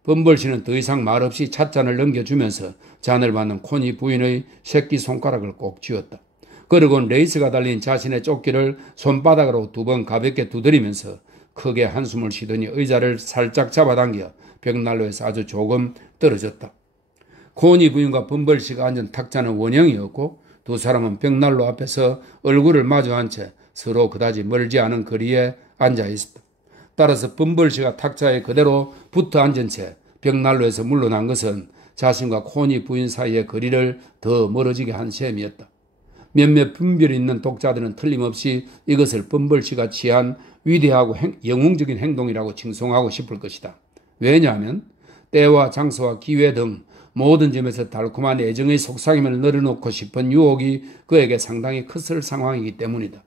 범벌씨는 더 이상 말없이 찻잔을 넘겨주면서 잔을 받는 코니 부인의 새끼손가락을 꼭 쥐었다. 그러곤 레이스가 달린 자신의 조끼를 손바닥으로 2번 가볍게 두드리면서 크게 한숨을 쉬더니 의자를 살짝 잡아당겨 벽난로에서 아주 조금 떨어졌다. 코니 부인과 범벌씨가 앉은 탁자는 원형이었고 두 사람은 벽난로 앞에서 얼굴을 마주한 채 서로 그다지 멀지 않은 거리에 앉아 있었다. 따라서 범벌씨가 탁자에 그대로 붙어 앉은 채 벽난로에서 물러난 것은 자신과 코니 부인 사이의 거리를 더 멀어지게 한 셈이었다. 몇몇 분별이 있는 독자들은 틀림없이 이것을 범벌씨가 취한 위대하고 영웅적인 행동이라고 칭송하고 싶을 것이다. 왜냐하면 때와 장소와 기회 등 모든 점에서 달콤한 애정의 속삭임을 늘어놓고 싶은 유혹이 그에게 상당히 컸을 상황이기 때문이다.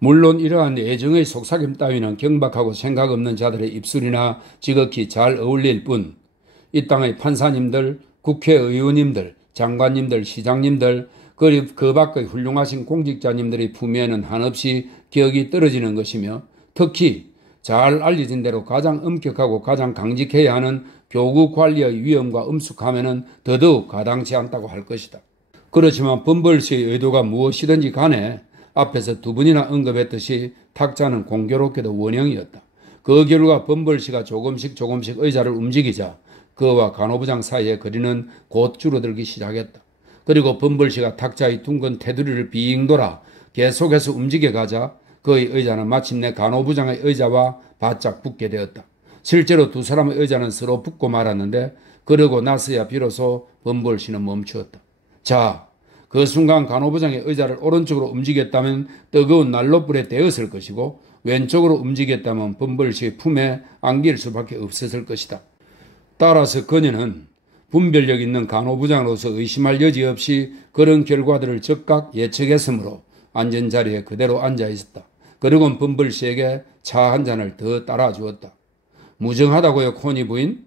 물론 이러한 애정의 속삭임 따위는 경박하고 생각 없는 자들의 입술이나 지극히 잘 어울릴 뿐 이 땅의 판사님들, 국회의원님들, 장관님들, 시장님들 그리고 그 밖의 훌륭하신 공직자님들의 품위에는 한없이 격이 떨어지는 것이며 특히 잘 알려진 대로 가장 엄격하고 가장 강직해야 하는 교구 관리의 위험과 엄숙함에는 더더욱 가당치 않다고 할 것이다. 그렇지만 범벌씨의 의도가 무엇이든지 간에 앞에서 2번이나 언급했듯이 탁자는 공교롭게도 원형이었다. 그 결과 범벌씨가 조금씩 의자를 움직이자 그와 간호부장 사이의 거리는 곧 줄어들기 시작했다. 그리고 범벌씨가 탁자의 둥근 테두리를 빙 돌아 계속해서 움직여가자 그의 의자는 마침내 간호부장의 의자와 바짝 붙게 되었다. 실제로 두 사람의 의자는 서로 붙고 말았는데 그러고 나서야 비로소 범벌씨는 멈추었다. 자, 그 순간 간호부장의 의자를 오른쪽으로 움직였다면 뜨거운 난로불에 데었을 것이고 왼쪽으로 움직였다면 범벌씨의 품에 안길 수밖에 없었을 것이다. 따라서 그녀는 분별력 있는 간호부장으로서 의심할 여지 없이 그런 결과들을 즉각 예측했으므로 앉은 자리에 그대로 앉아 있었다. 그리고 범벌씨에게 차 한 잔을 더 따라주었다. 무정하다고요, 코니 부인?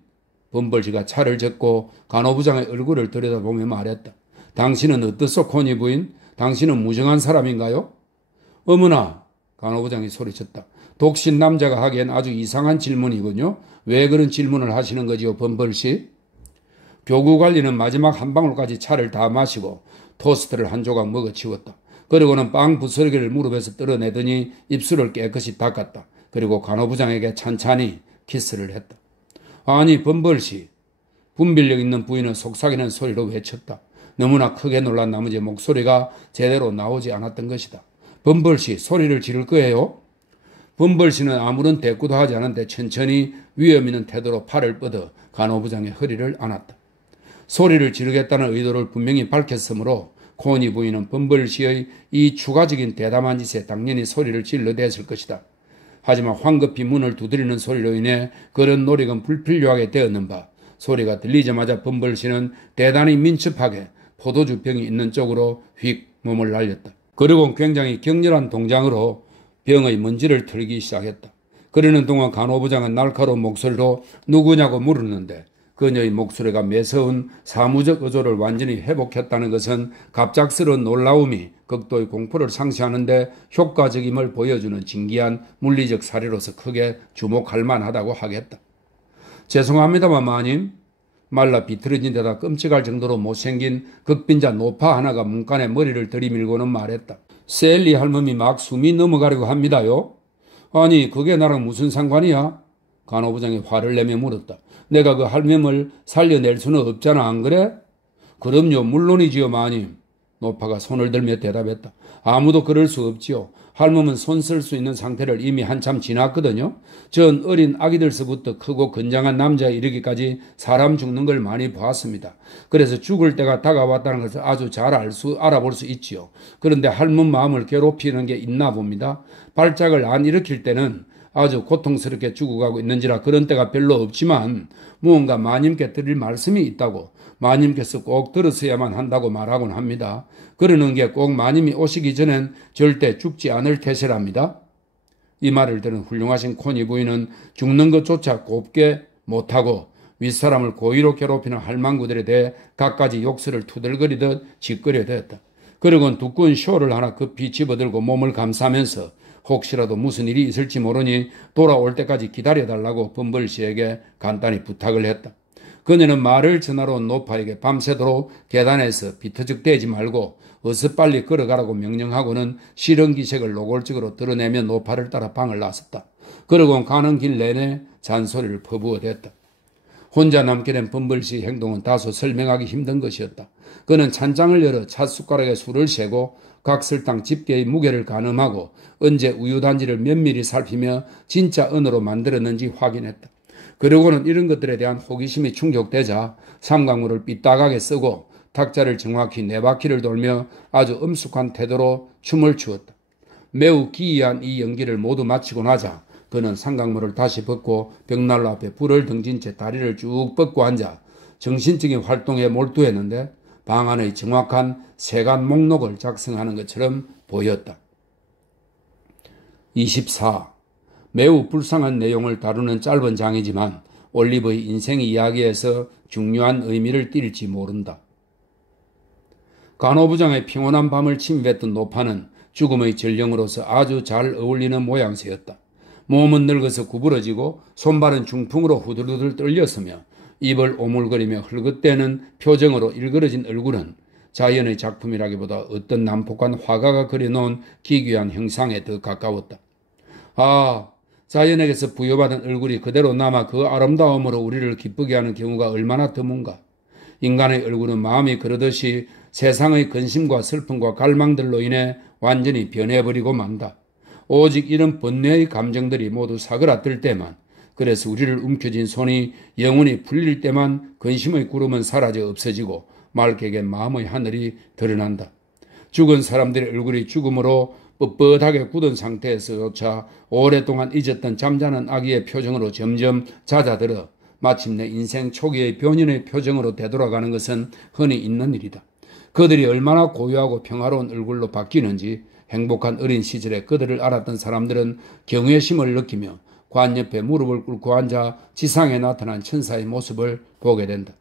범벌씨가 차를 젓고 간호부장의 얼굴을 들여다보며 말했다. 당신은 어떻소, 코니 부인? 당신은 무정한 사람인가요? 어머나, 간호부장이 소리쳤다. 독신 남자가 하기엔 아주 이상한 질문이군요. 왜 그런 질문을 하시는 거지요, 범벌씨? 교구관리는 마지막 한 방울까지 차를 다 마시고 토스트를 한 조각 먹어치웠다. 그리고는 빵 부스러기를 무릎에서 떨어내더니 입술을 깨끗이 닦았다. 그리고 간호부장에게 찬찬히 키스를 했다. 아니, 범벌씨. 분별력 있는 부인은 속삭이는 소리로 외쳤다. 너무나 크게 놀란 나머지 목소리가 제대로 나오지 않았던 것이다. 범벌씨, 소리를 지를 거예요? 범벌씨는 아무런 대꾸도 하지 않은데 천천히 위험 있는 태도로 팔을 뻗어 간호부장의 허리를 안았다. 소리를 지르겠다는 의도를 분명히 밝혔으므로 코니 부인은 범벌씨의 이 추가적인 대담한 짓에 당연히 소리를 질러댔을 것이다. 하지만 황급히 문을 두드리는 소리로 인해 그런 노력은 불필요하게 되었는 바 소리가 들리자마자 범벌씨는 대단히 민첩하게 포도주 병이 있는 쪽으로 휙 몸을 날렸다. 그리고 굉장히 격렬한 동작으로 병의 먼지를 털기 시작했다. 그러는 동안 간호부장은 날카로운 목소리로 누구냐고 물었는데 그녀의 목소리가 매서운 사무적 어조를 완전히 회복했다는 것은 갑작스러운 놀라움이 극도의 공포를 상쇄하는데 효과적임을 보여주는 진기한 물리적 사례로서 크게 주목할 만하다고 하겠다. 죄송합니다만 마님, 말라 비틀어진 데다 끔찍할 정도로 못생긴 극빈자 노파 하나가 문간에 머리를 들이밀고는 말했다. 셀리 할멈이 막 숨이 넘어가려고 합니다요. 아니, 그게 나랑 무슨 상관이야? 간호부장이 화를 내며 물었다. 내가 그 할멈을 살려낼 수는 없잖아, 안 그래? 그럼요, 물론이지요, 마님. 노파가 손을 들며 대답했다. 아무도 그럴 수 없지요. 할멈은 손 쓸 수 있는 상태를 이미 한참 지났거든요. 전 어린 아기들서부터 크고 건장한 남자에 이르기까지 사람 죽는 걸 많이 보았습니다. 그래서 죽을 때가 다가왔다는 것을 아주 잘 알아볼 수 있지요. 그런데 할멈 마음을 괴롭히는 게 있나 봅니다. 발작을 안 일으킬 때는 아주 고통스럽게 죽어가고 있는지라 그런 때가 별로 없지만 무언가 마님께 드릴 말씀이 있다고 마님께서 꼭 들으셔야만 한다고 말하곤 합니다. 그러는 게 꼭 마님이 오시기 전엔 절대 죽지 않을 태세랍니다. 이 말을 들은 훌륭하신 코니 부인은 죽는 것조차 곱게 못하고 윗사람을 고의로 괴롭히는 할망구들에 대해 갖가지 욕설을 투덜거리듯 짓거려 대었다. 그리고는 두꺼운 쇼를 하나 급히 집어들고 몸을 감싸면서 혹시라도 무슨 일이 있을지 모르니 돌아올 때까지 기다려달라고 범벌씨에게 간단히 부탁을 했다. 그녀는 말을 전하러 온 노파에게 밤새도록 계단에서 비터적대지 말고 어서 빨리 걸어가라고 명령하고는 싫은 기색을 노골적으로 드러내며 노파를 따라 방을 나섰다. 그러고는 가는 길 내내 잔소리를 퍼부어댔다. 혼자 남게 된 범벌씨의 행동은 다소 설명하기 힘든 것이었다. 그는 찬장을 열어 찻숟가락에 술을 세고 각설탕 집게의 무게를 가늠하고 언제 우유단지를 면밀히 살피며 진짜 은으로 만들었는지 확인했다. 그러고는 이런 것들에 대한 호기심이 충족되자 삼각물을 삐딱하게 쓰고 탁자를 정확히 4바퀴를 돌며 아주 엄숙한 태도로 춤을 추었다. 매우 기이한 이 연기를 모두 마치고 나자 그는 삼각물을 다시 벗고 벽난로 앞에 불을 등진 채 다리를 쭉 뻗고 앉아 정신적인 활동에 몰두했는데 방 안의 정확한 세간 목록을 작성하는 것처럼 보였다. 24. 매우 불쌍한 내용을 다루는 짧은 장이지만 올리브의 인생 이야기에서 중요한 의미를 띨지 모른다. 간호부장의 평온한 밤을 침입했던 노파는 죽음의 전령으로서 아주 잘 어울리는 모양새였다. 몸은 늙어서 구부러지고 손발은 중풍으로 후들후들 떨렸으며 입을 오물거리며 헐긋대는 표정으로 일그러진 얼굴은 자연의 작품이라기보다 어떤 난폭한 화가가 그려놓은 기괴한 형상에 더 가까웠다. 아, 자연에게서 부여받은 얼굴이 그대로 남아 그 아름다움으로 우리를 기쁘게 하는 경우가 얼마나 드문가. 인간의 얼굴은 마음이 그러듯이 세상의 근심과 슬픔과 갈망들로 인해 완전히 변해버리고 만다. 오직 이런 번뇌의 감정들이 모두 사그라들 때만, 그래서 우리를 움켜쥔 손이 영원히 풀릴 때만 근심의 구름은 사라져 없어지고 맑게 마음의 하늘이 드러난다. 죽은 사람들의 얼굴이 죽음으로 뻣뻣하게 굳은 상태에서조차 오랫동안 잊었던 잠자는 아기의 표정으로 점점 잦아들어 마침내 인생 초기의 변인의 표정으로 되돌아가는 것은 흔히 있는 일이다. 그들이 얼마나 고요하고 평화로운 얼굴로 바뀌는지 행복한 어린 시절에 그들을 알았던 사람들은 경외심을 느끼며 관 옆에 무릎을 꿇고 앉아 지상에 나타난 천사의 모습을 보게 된다.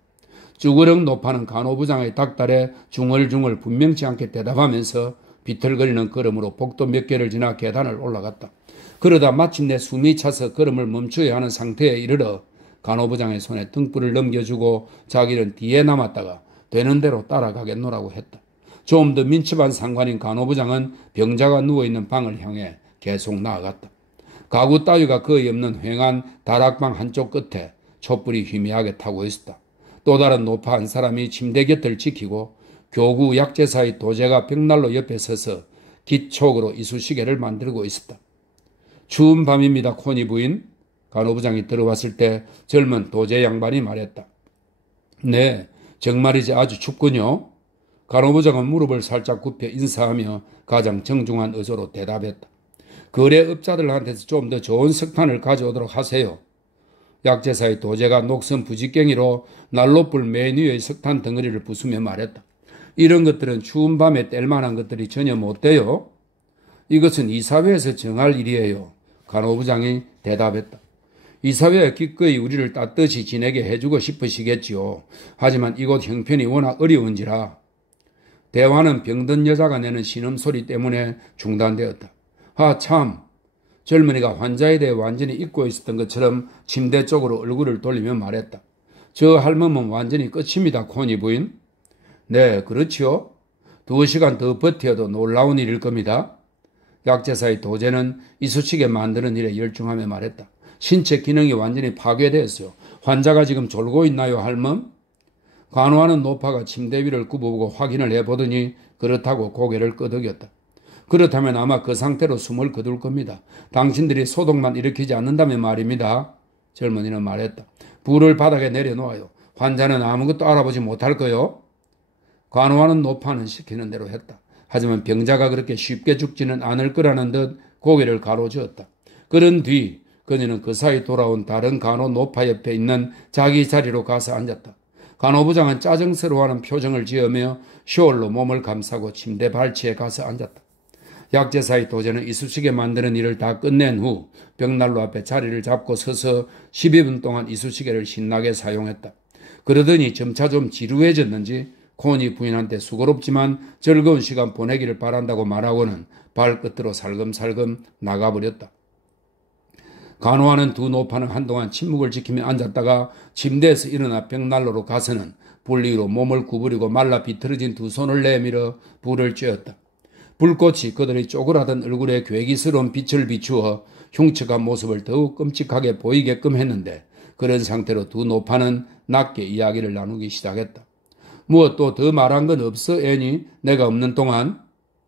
쭈그렁 노파는 간호부장의 닥달에 중얼중얼 분명치 않게 대답하면서 비틀거리는 걸음으로 복도 몇 개를 지나 계단을 올라갔다. 그러다 마침내 숨이 차서 걸음을 멈춰야 하는 상태에 이르러 간호부장의 손에 등불을 넘겨주고 자기는 뒤에 남았다가 되는 대로 따라가겠노라고 했다. 좀 더 민첩한 상관인 간호부장은 병자가 누워있는 방을 향해 계속 나아갔다. 가구 따위가 거의 없는 휑한 다락방 한쪽 끝에 촛불이 희미하게 타고 있었다. 또 다른 노파 한 사람이 침대 곁을 지키고 교구 약제사의 도제가 벽난로 옆에 서서 기촉으로 이쑤시개를 만들고 있었다. 추운 밤입니다, 코니 부인. 간호부장이 들어왔을 때 젊은 도제 양반이 말했다. 네, 정말이지 아주 춥군요. 간호부장은 무릎을 살짝 굽혀 인사하며 가장 정중한 어조로 대답했다. 거래업자들한테서 좀 더 좋은 석탄을 가져오도록 하세요. 약제사의 도제가 녹슨 부직갱이로 난로불 맨 위의 석탄 덩어리를 부수며 말했다. 이런 것들은 추운 밤에 뗄만한 것들이 전혀 못 돼요. 이것은 이사회에서 정할 일이에요. 간호부장이 대답했다. 이사회가 기꺼이 우리를 따뜻이 지내게 해주고 싶으시겠지요. 하지만 이곳 형편이 워낙 어려운지라. 대화는 병든 여자가 내는 신음소리 때문에 중단되었다. 아 참! 젊은이가 환자에 대해 완전히 잊고 있었던 것처럼 침대 쪽으로 얼굴을 돌리며 말했다. 저 할멈은 완전히 끝입니다, 코니 부인. 네, 그렇지요. 2시간 더 버텨도 놀라운 일일 겁니다. 약제사의 도제는 이쑤시개 만드는 일에 열중하며 말했다. 신체 기능이 완전히 파괴되었어요. 환자가 지금 졸고 있나요, 할멈? 간호하는 노파가 침대 위를 굽어보고 확인을 해보더니 그렇다고 고개를 끄덕였다. 그렇다면 아마 그 상태로 숨을 거둘 겁니다. 당신들이 소독만 일으키지 않는다면 말입니다. 젊은이는 말했다. 불을 바닥에 내려놓아요. 환자는 아무것도 알아보지 못할 거요. 간호하는 노파는 시키는 대로 했다. 하지만 병자가 그렇게 쉽게 죽지는 않을 거라는 듯 고개를 가로저었다. 그런 뒤 그녀는 그 사이 돌아온 다른 간호 노파 옆에 있는 자기 자리로 가서 앉았다. 간호부장은 짜증스러워하는 표정을 지으며 숄로 몸을 감싸고 침대 발치에 가서 앉았다. 약제사의 도제는 이쑤시개 만드는 일을 다 끝낸 후 벽난로 앞에 자리를 잡고 서서 12분 동안 이쑤시개를 신나게 사용했다. 그러더니 점차 좀 지루해졌는지 콘이 부인한테 수고롭지만 즐거운 시간 보내기를 바란다고 말하고는 발끝으로 살금살금 나가버렸다. 간호하는 두 노파는 한동안 침묵을 지키며 앉았다가 침대에서 일어나 벽난로로 가서는 분리로 몸을 구부리고 말라 비틀어진 두 손을 내밀어 불을 쬐었다. 불꽃이 그들의 쪼그라든 얼굴에 괴기스러운 빛을 비추어 흉측한 모습을 더욱 끔찍하게 보이게끔 했는데 그런 상태로 두 노파는 낮게 이야기를 나누기 시작했다. 무엇도 더 말한 건 없어, 애니? 내가 없는 동안?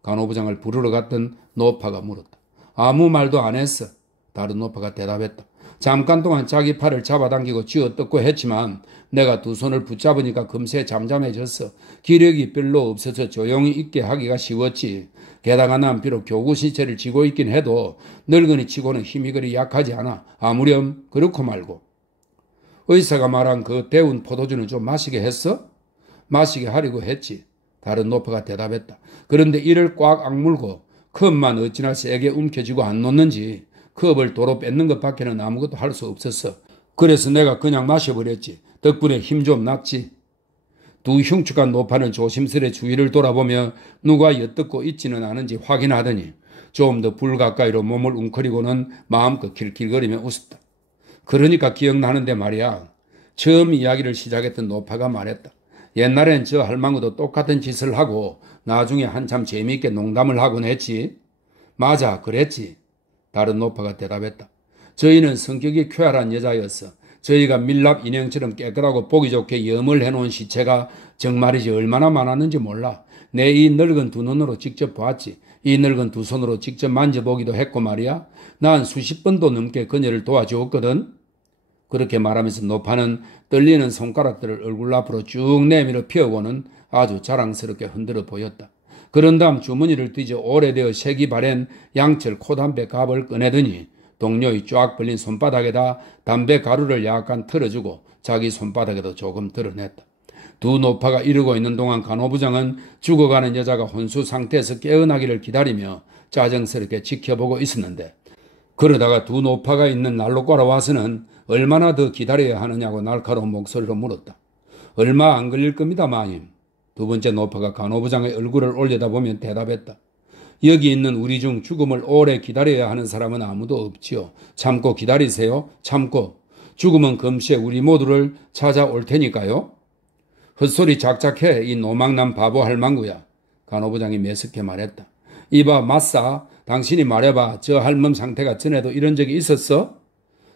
간호부장을 부르러 갔던 노파가 물었다. 아무 말도 안 했어. 다른 노파가 대답했다. 잠깐 동안 자기 팔을 잡아당기고 쥐어뜯고 했지만 내가 두 손을 붙잡으니까 금세 잠잠해졌어. 기력이 별로 없어서 조용히 있게 하기가 쉬웠지. 게다가 난 비록 교구 시체를 쥐고 있긴 해도 늙은이 치고는 힘이 그리 약하지 않아. 아무렴 그렇고 말고. 의사가 말한 그 데운 포도주는 좀 마시게 했어? 마시게 하려고 했지. 다른 노파가 대답했다. 그런데 이를 꽉 악물고 컵만 어찌나 세게 움켜쥐고 안 놓는지 컵을 도로 뺏는 것밖에는 아무것도 할 수 없었어. 그래서 내가 그냥 마셔버렸지. 덕분에 힘 좀 났지. 두 흉측한 노파는 조심스레 주위를 돌아보며 누가 엿듣고 있지는 않은지 확인하더니 좀 더 불 가까이로 몸을 웅크리고는 마음껏 킬킬거리며 웃었다. 그러니까 기억나는데 말이야. 처음 이야기를 시작했던 노파가 말했다. 옛날엔 저 할망구도 똑같은 짓을 하고 나중에 한참 재미있게 농담을 하곤 했지. 맞아, 그랬지. 다른 노파가 대답했다. 저희는 성격이 쾌활한 여자였어. 저희가 밀랍 인형처럼 깨끗하고 보기 좋게 염을 해놓은 시체가 정말이지 얼마나 많았는지 몰라. 내 이 늙은 두 눈으로 직접 봤지. 이 늙은 두 손으로 직접 만져보기도 했고 말이야. 난 수십 번도 넘게 그녀를 도와주었거든. 그렇게 말하면서 노파는 떨리는 손가락들을 얼굴 앞으로 쭉 내밀어 펴고는 아주 자랑스럽게 흔들어 보였다. 그런 다음 주머니를 뒤져 오래되어 색이 바랜 양철 코담배 갑을 꺼내더니 동료의 쫙 벌린 손바닥에다 담배 가루를 약간 틀어주고 자기 손바닥에도 조금 드러냈다. 두 노파가 이러고 있는 동안 간호부장은 죽어가는 여자가 혼수 상태에서 깨어나기를 기다리며 짜증스럽게 지켜보고 있었는데 그러다가 두 노파가 있는 난로가로 와서는 얼마나 더 기다려야 하느냐고 날카로운 목소리로 물었다. 얼마 안 걸릴 겁니다, 마님. 두 번째 노파가 간호부장의 얼굴을 올려다보면 대답했다. 여기 있는 우리 중 죽음을 오래 기다려야 하는 사람은 아무도 없지요. 참고 기다리세요. 참고. 죽음은 금세 우리 모두를 찾아올 테니까요. 헛소리 작작해 이 노망난 바보 할망구야. 간호부장이 매섭게 말했다. 이봐 마싸, 당신이 말해봐. 저 할멈 상태가 전에도 이런 적이 있었어?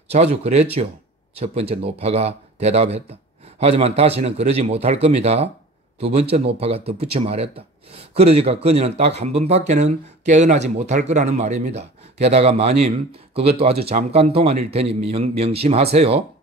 자주 그랬죠. 첫 번째 노파가 대답했다. 하지만 다시는 그러지 못할 겁니다. 두 번째 노파가 덧붙여 말했다. 그러니까 그녀는 딱 한 번밖에는 깨어나지 못할 거라는 말입니다. 게다가 마님, 그것도 아주 잠깐 동안일 테니 명심하세요.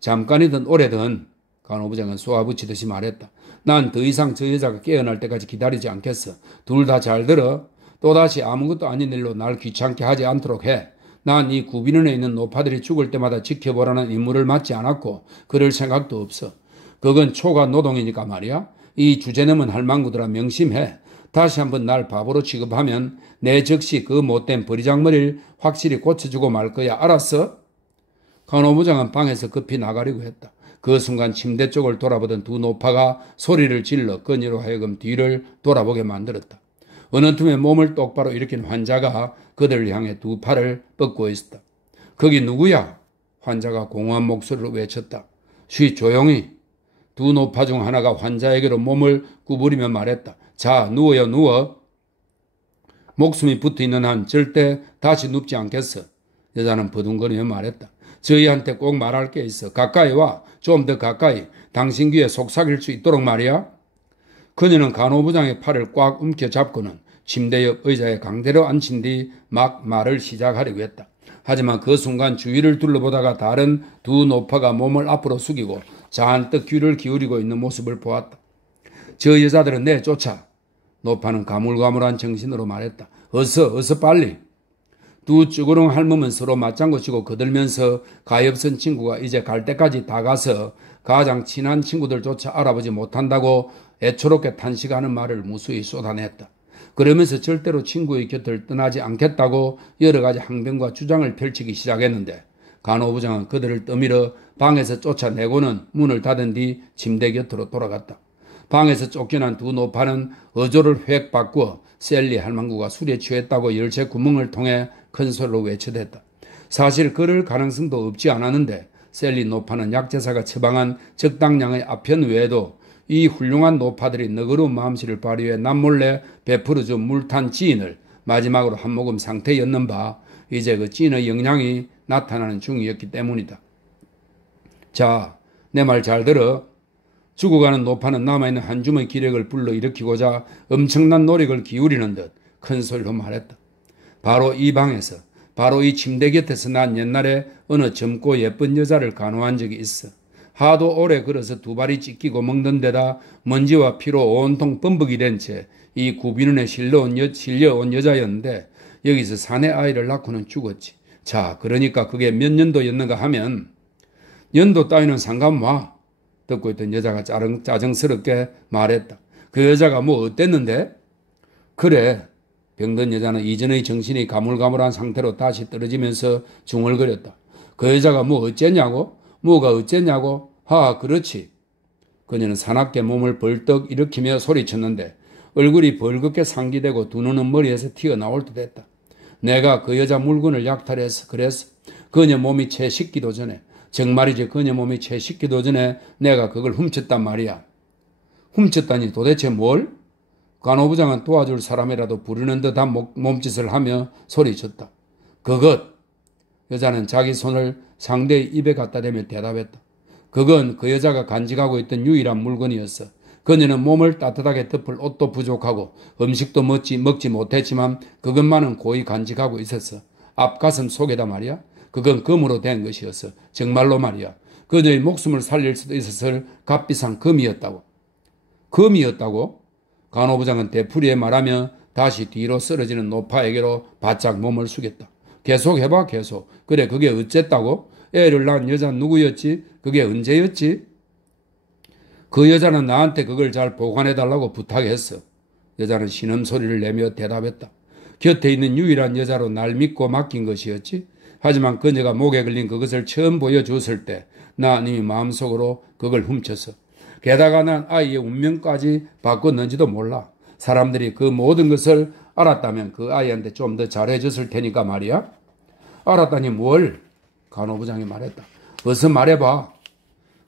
잠깐이든 오래든 간호부장은 쏘아붙이듯이 말했다. 난 더 이상 저 여자가 깨어날 때까지 기다리지 않겠어. 둘 다 잘 들어. 또다시 아무것도 아닌 일로 날 귀찮게 하지 않도록 해. 난 이 구비는에 있는 노파들이 죽을 때마다 지켜보라는 임무를 맡지 않았고 그럴 생각도 없어. 그건 초과 노동이니까 말이야. 이 주제넘은 할망구들아 명심해. 다시 한번 날 바보로 취급하면 내 즉시 그 못된 버리장머리를 확실히 고쳐주고 말 거야. 알았어? 간호부장은 방에서 급히 나가려고 했다. 그 순간 침대 쪽을 돌아보던 두 노파가 소리를 질러 그녀로 하여금 뒤를 돌아보게 만들었다. 어느 틈에 몸을 똑바로 일으킨 환자가 그들을 향해 두 팔을 뻗고 있었다. 거기 누구야? 환자가 공허한 목소리로 외쳤다. 쉬 조용히. 두 노파 중 하나가 환자에게로 몸을 구부리며 말했다. 자, 누워요, 누워. 목숨이 붙어있는 한 절대 다시 눕지 않겠어. 여자는 버둥거리며 말했다. 저희한테 꼭 말할 게 있어. 가까이 와. 좀 더 가까이. 당신 귀에 속삭일 수 있도록 말이야. 그녀는 간호부장의 팔을 꽉 움켜잡고는 침대 옆 의자에 강대로 앉힌 뒤 막 말을 시작하려고 했다. 하지만 그 순간 주위를 둘러보다가 다른 두 노파가 몸을 앞으로 숙이고 잔뜩 귀를 기울이고 있는 모습을 보았다. 저 여자들은 내쫓아. 노파는 가물가물한 정신으로 말했다. 어서 빨리. 두 쭈그렁 할멈은 서로 맞장구 치고 거들면서 가엾은 친구가 이제 갈 때까지 다 가서 가장 친한 친구들조차 알아보지 못한다고 애초롭게 탄식하는 말을 무수히 쏟아냈다. 그러면서 절대로 친구의 곁을 떠나지 않겠다고 여러 가지 항변과 주장을 펼치기 시작했는데 간호부장은 그들을 떠밀어 방에서 쫓아내고는 문을 닫은 뒤 침대 곁으로 돌아갔다. 방에서 쫓겨난 두 노파는 어조를 획 바꾸어 셀리 할망구가 술에 취했다고 열쇠 구멍을 통해 큰 소리로 외쳐댔다. 사실 그럴 가능성도 없지 않았는데 셀리 노파는 약제사가 처방한 적당량의 아편 외에도 이 훌륭한 노파들이 너그러운 마음씨를 발휘해 남몰래 베풀어준 물탄 찌인을 마지막으로 한 모금 상태였는 바 이제 그 찌인의 영향이 나타나는 중이었기 때문이다. 자, 내 말 잘 들어. 죽어가는 노파는 남아있는 한 줌의 기력을 불러일으키고자 엄청난 노력을 기울이는 듯 큰 소리로 말했다. 바로 이 방에서, 바로 이 침대 곁에서 난 옛날에 어느 젊고 예쁜 여자를 간호한 적이 있어. 하도 오래 걸어서 두 발이 찢기고 먹는 데다 먼지와 피로 온통 범벅이 된 채 이 구비눈에 실려온 여자였는데 여기서 사내 아이를 낳고는 죽었지. 자, 그러니까 그게 몇 년도였는가 하면 연도 따위는 상관마. 듣고 있던 여자가 짜증스럽게 말했다. 그 여자가 뭐 어땠는데? 그래. 병든 여자는 이전의 정신이 가물가물한 상태로 다시 떨어지면서 중얼거렸다. 그 여자가 뭐 어쨌냐고? 뭐가 어쨌냐고? 그렇지. 그녀는 사납게 몸을 벌떡 일으키며 소리쳤는데 얼굴이 벌겋게 상기되고 두 눈은 머리에서 튀어나올 듯 했다. 내가 그 여자 물건을 약탈해서 그랬어. 그녀 몸이 채 식기도 전에, 정말이지 그녀 몸이 채 식기도 전에 내가 그걸 훔쳤단 말이야. 훔쳤다니 도대체 뭘? 간호부장은 도와줄 사람이라도 부르는 듯한 몸짓을 하며 소리쳤다. 그것. 여자는 자기 손을 상대의 입에 갖다 대며 대답했다. 그건 그 여자가 간직하고 있던 유일한 물건이었어. 그녀는 몸을 따뜻하게 덮을 옷도 부족하고 음식도 먹지 못했지만 그것만은 고이 간직하고 있었어. 앞가슴 속에다 말이야. 그건 금으로 된 것이었어. 정말로 말이야. 그녀의 목숨을 살릴 수도 있었을 값비싼 금이었다고. 금이었다고? 간호부장은 되풀이에 말하며 다시 뒤로 쓰러지는 노파에게로 바짝 몸을 숙였다. 계속 해봐, 계속. 그래, 그게 어쨌다고? 애를 낳은 여자 누구였지? 그게 언제였지? 그 여자는 나한테 그걸 잘 보관해달라고 부탁했어. 여자는 신음소리를 내며 대답했다. 곁에 있는 유일한 여자로 날 믿고 맡긴 것이었지. 하지만 그녀가 목에 걸린 그것을 처음 보여줬을 때 난 이미 마음속으로 그걸 훔쳤어. 게다가 난 아이의 운명까지 바꿨는지도 몰라. 사람들이 그 모든 것을 알았다면 그 아이한테 좀 더 잘해줬을 테니까 말이야. 알았다니 뭘? 간호부장이 말했다. 어서 말해봐.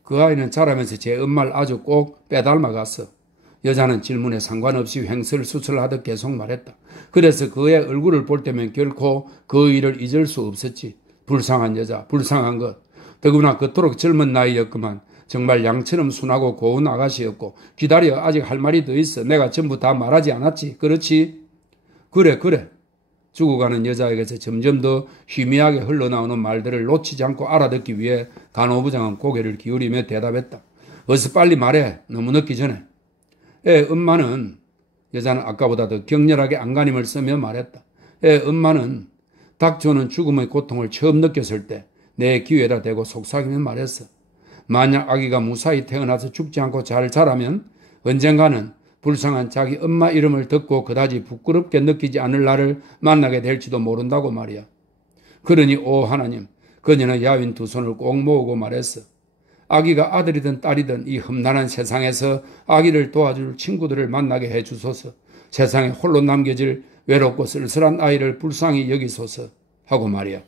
그 아이는 자라면서 제 엄마를 아주 꼭 빼닮아갔어. 여자는 질문에 상관없이 횡설수설하듯 계속 말했다. 그래서 그의 얼굴을 볼 때면 결코 그 일을 잊을 수 없었지. 불쌍한 여자, 불쌍한 것. 더구나 그토록 젊은 나이였구만. 정말 양처럼 순하고 고운 아가씨였고. 기다려, 아직 할 말이 더 있어. 내가 전부 다 말하지 않았지. 그렇지? 그래. 죽어가는 여자에게서 점점 더 희미하게 흘러나오는 말들을 놓치지 않고 알아듣기 위해 간호부장은 고개를 기울이며 대답했다. 어서 빨리 말해. 너무 늦기 전에. 엄마는, 여자는 아까보다 더 격렬하게 안간힘을 쓰며 말했다. 엄마는 닥쳐오는 죽음의 고통을 처음 느꼈을 때 내 귀에다 대고 속삭이며 말했어. 만약 아기가 무사히 태어나서 죽지 않고 잘 자라면 언젠가는 불쌍한 자기 엄마 이름을 듣고 그다지 부끄럽게 느끼지 않을 날을 만나게 될지도 모른다고 말이야. 그러니 오 하나님, 그녀는 야윈 두 손을 꼭 모으고 말했어. 아기가 아들이든 딸이든 이 험난한 세상에서 아기를 도와줄 친구들을 만나게 해주소서. 세상에 홀로 남겨질 외롭고 쓸쓸한 아이를 불쌍히 여기소서 하고 말이야.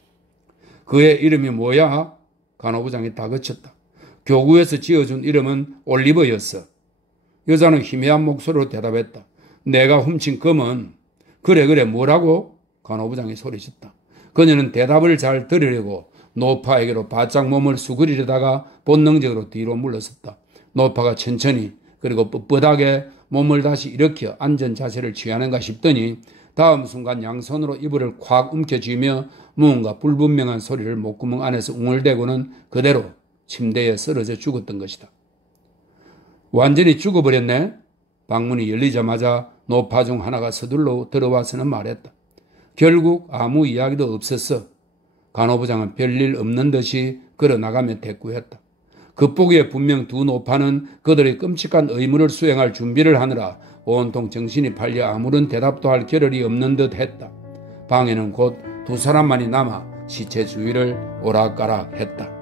그의 이름이 뭐야? 간호부장이 다그쳤다. 교구에서 지어준 이름은 올리버였어. 여자는 희미한 목소리로 대답했다. 내가 훔친 금은 그래 뭐라고? 간호부장이 소리쳤다. 그녀는 대답을 잘 들으려고 노파에게로 바짝 몸을 수그리려다가 본능적으로 뒤로 물러섰다. 노파가 천천히 그리고 뻣뻣하게 몸을 다시 일으켜 앉은 자세를 취하는가 싶더니 다음 순간 양손으로 이불을 콱 움켜쥐며 무언가 불분명한 소리를 목구멍 안에서 웅얼대고는 그대로 침대에 쓰러져 죽었던 것이다. 완전히 죽어버렸네. 방문이 열리자마자 노파 중 하나가 서둘러 들어와서는 말했다. 결국 아무 이야기도 없었어. 간호부장은 별일 없는 듯이 걸어나가며 대꾸했다. 겉보기에 분명 두 노파는 그들의 끔찍한 의무를 수행할 준비를 하느라 온통 정신이 팔려 아무런 대답도 할 겨를이 없는 듯 했다. 방에는 곧 두 사람만이 남아 시체 주위를 오락가락 했다.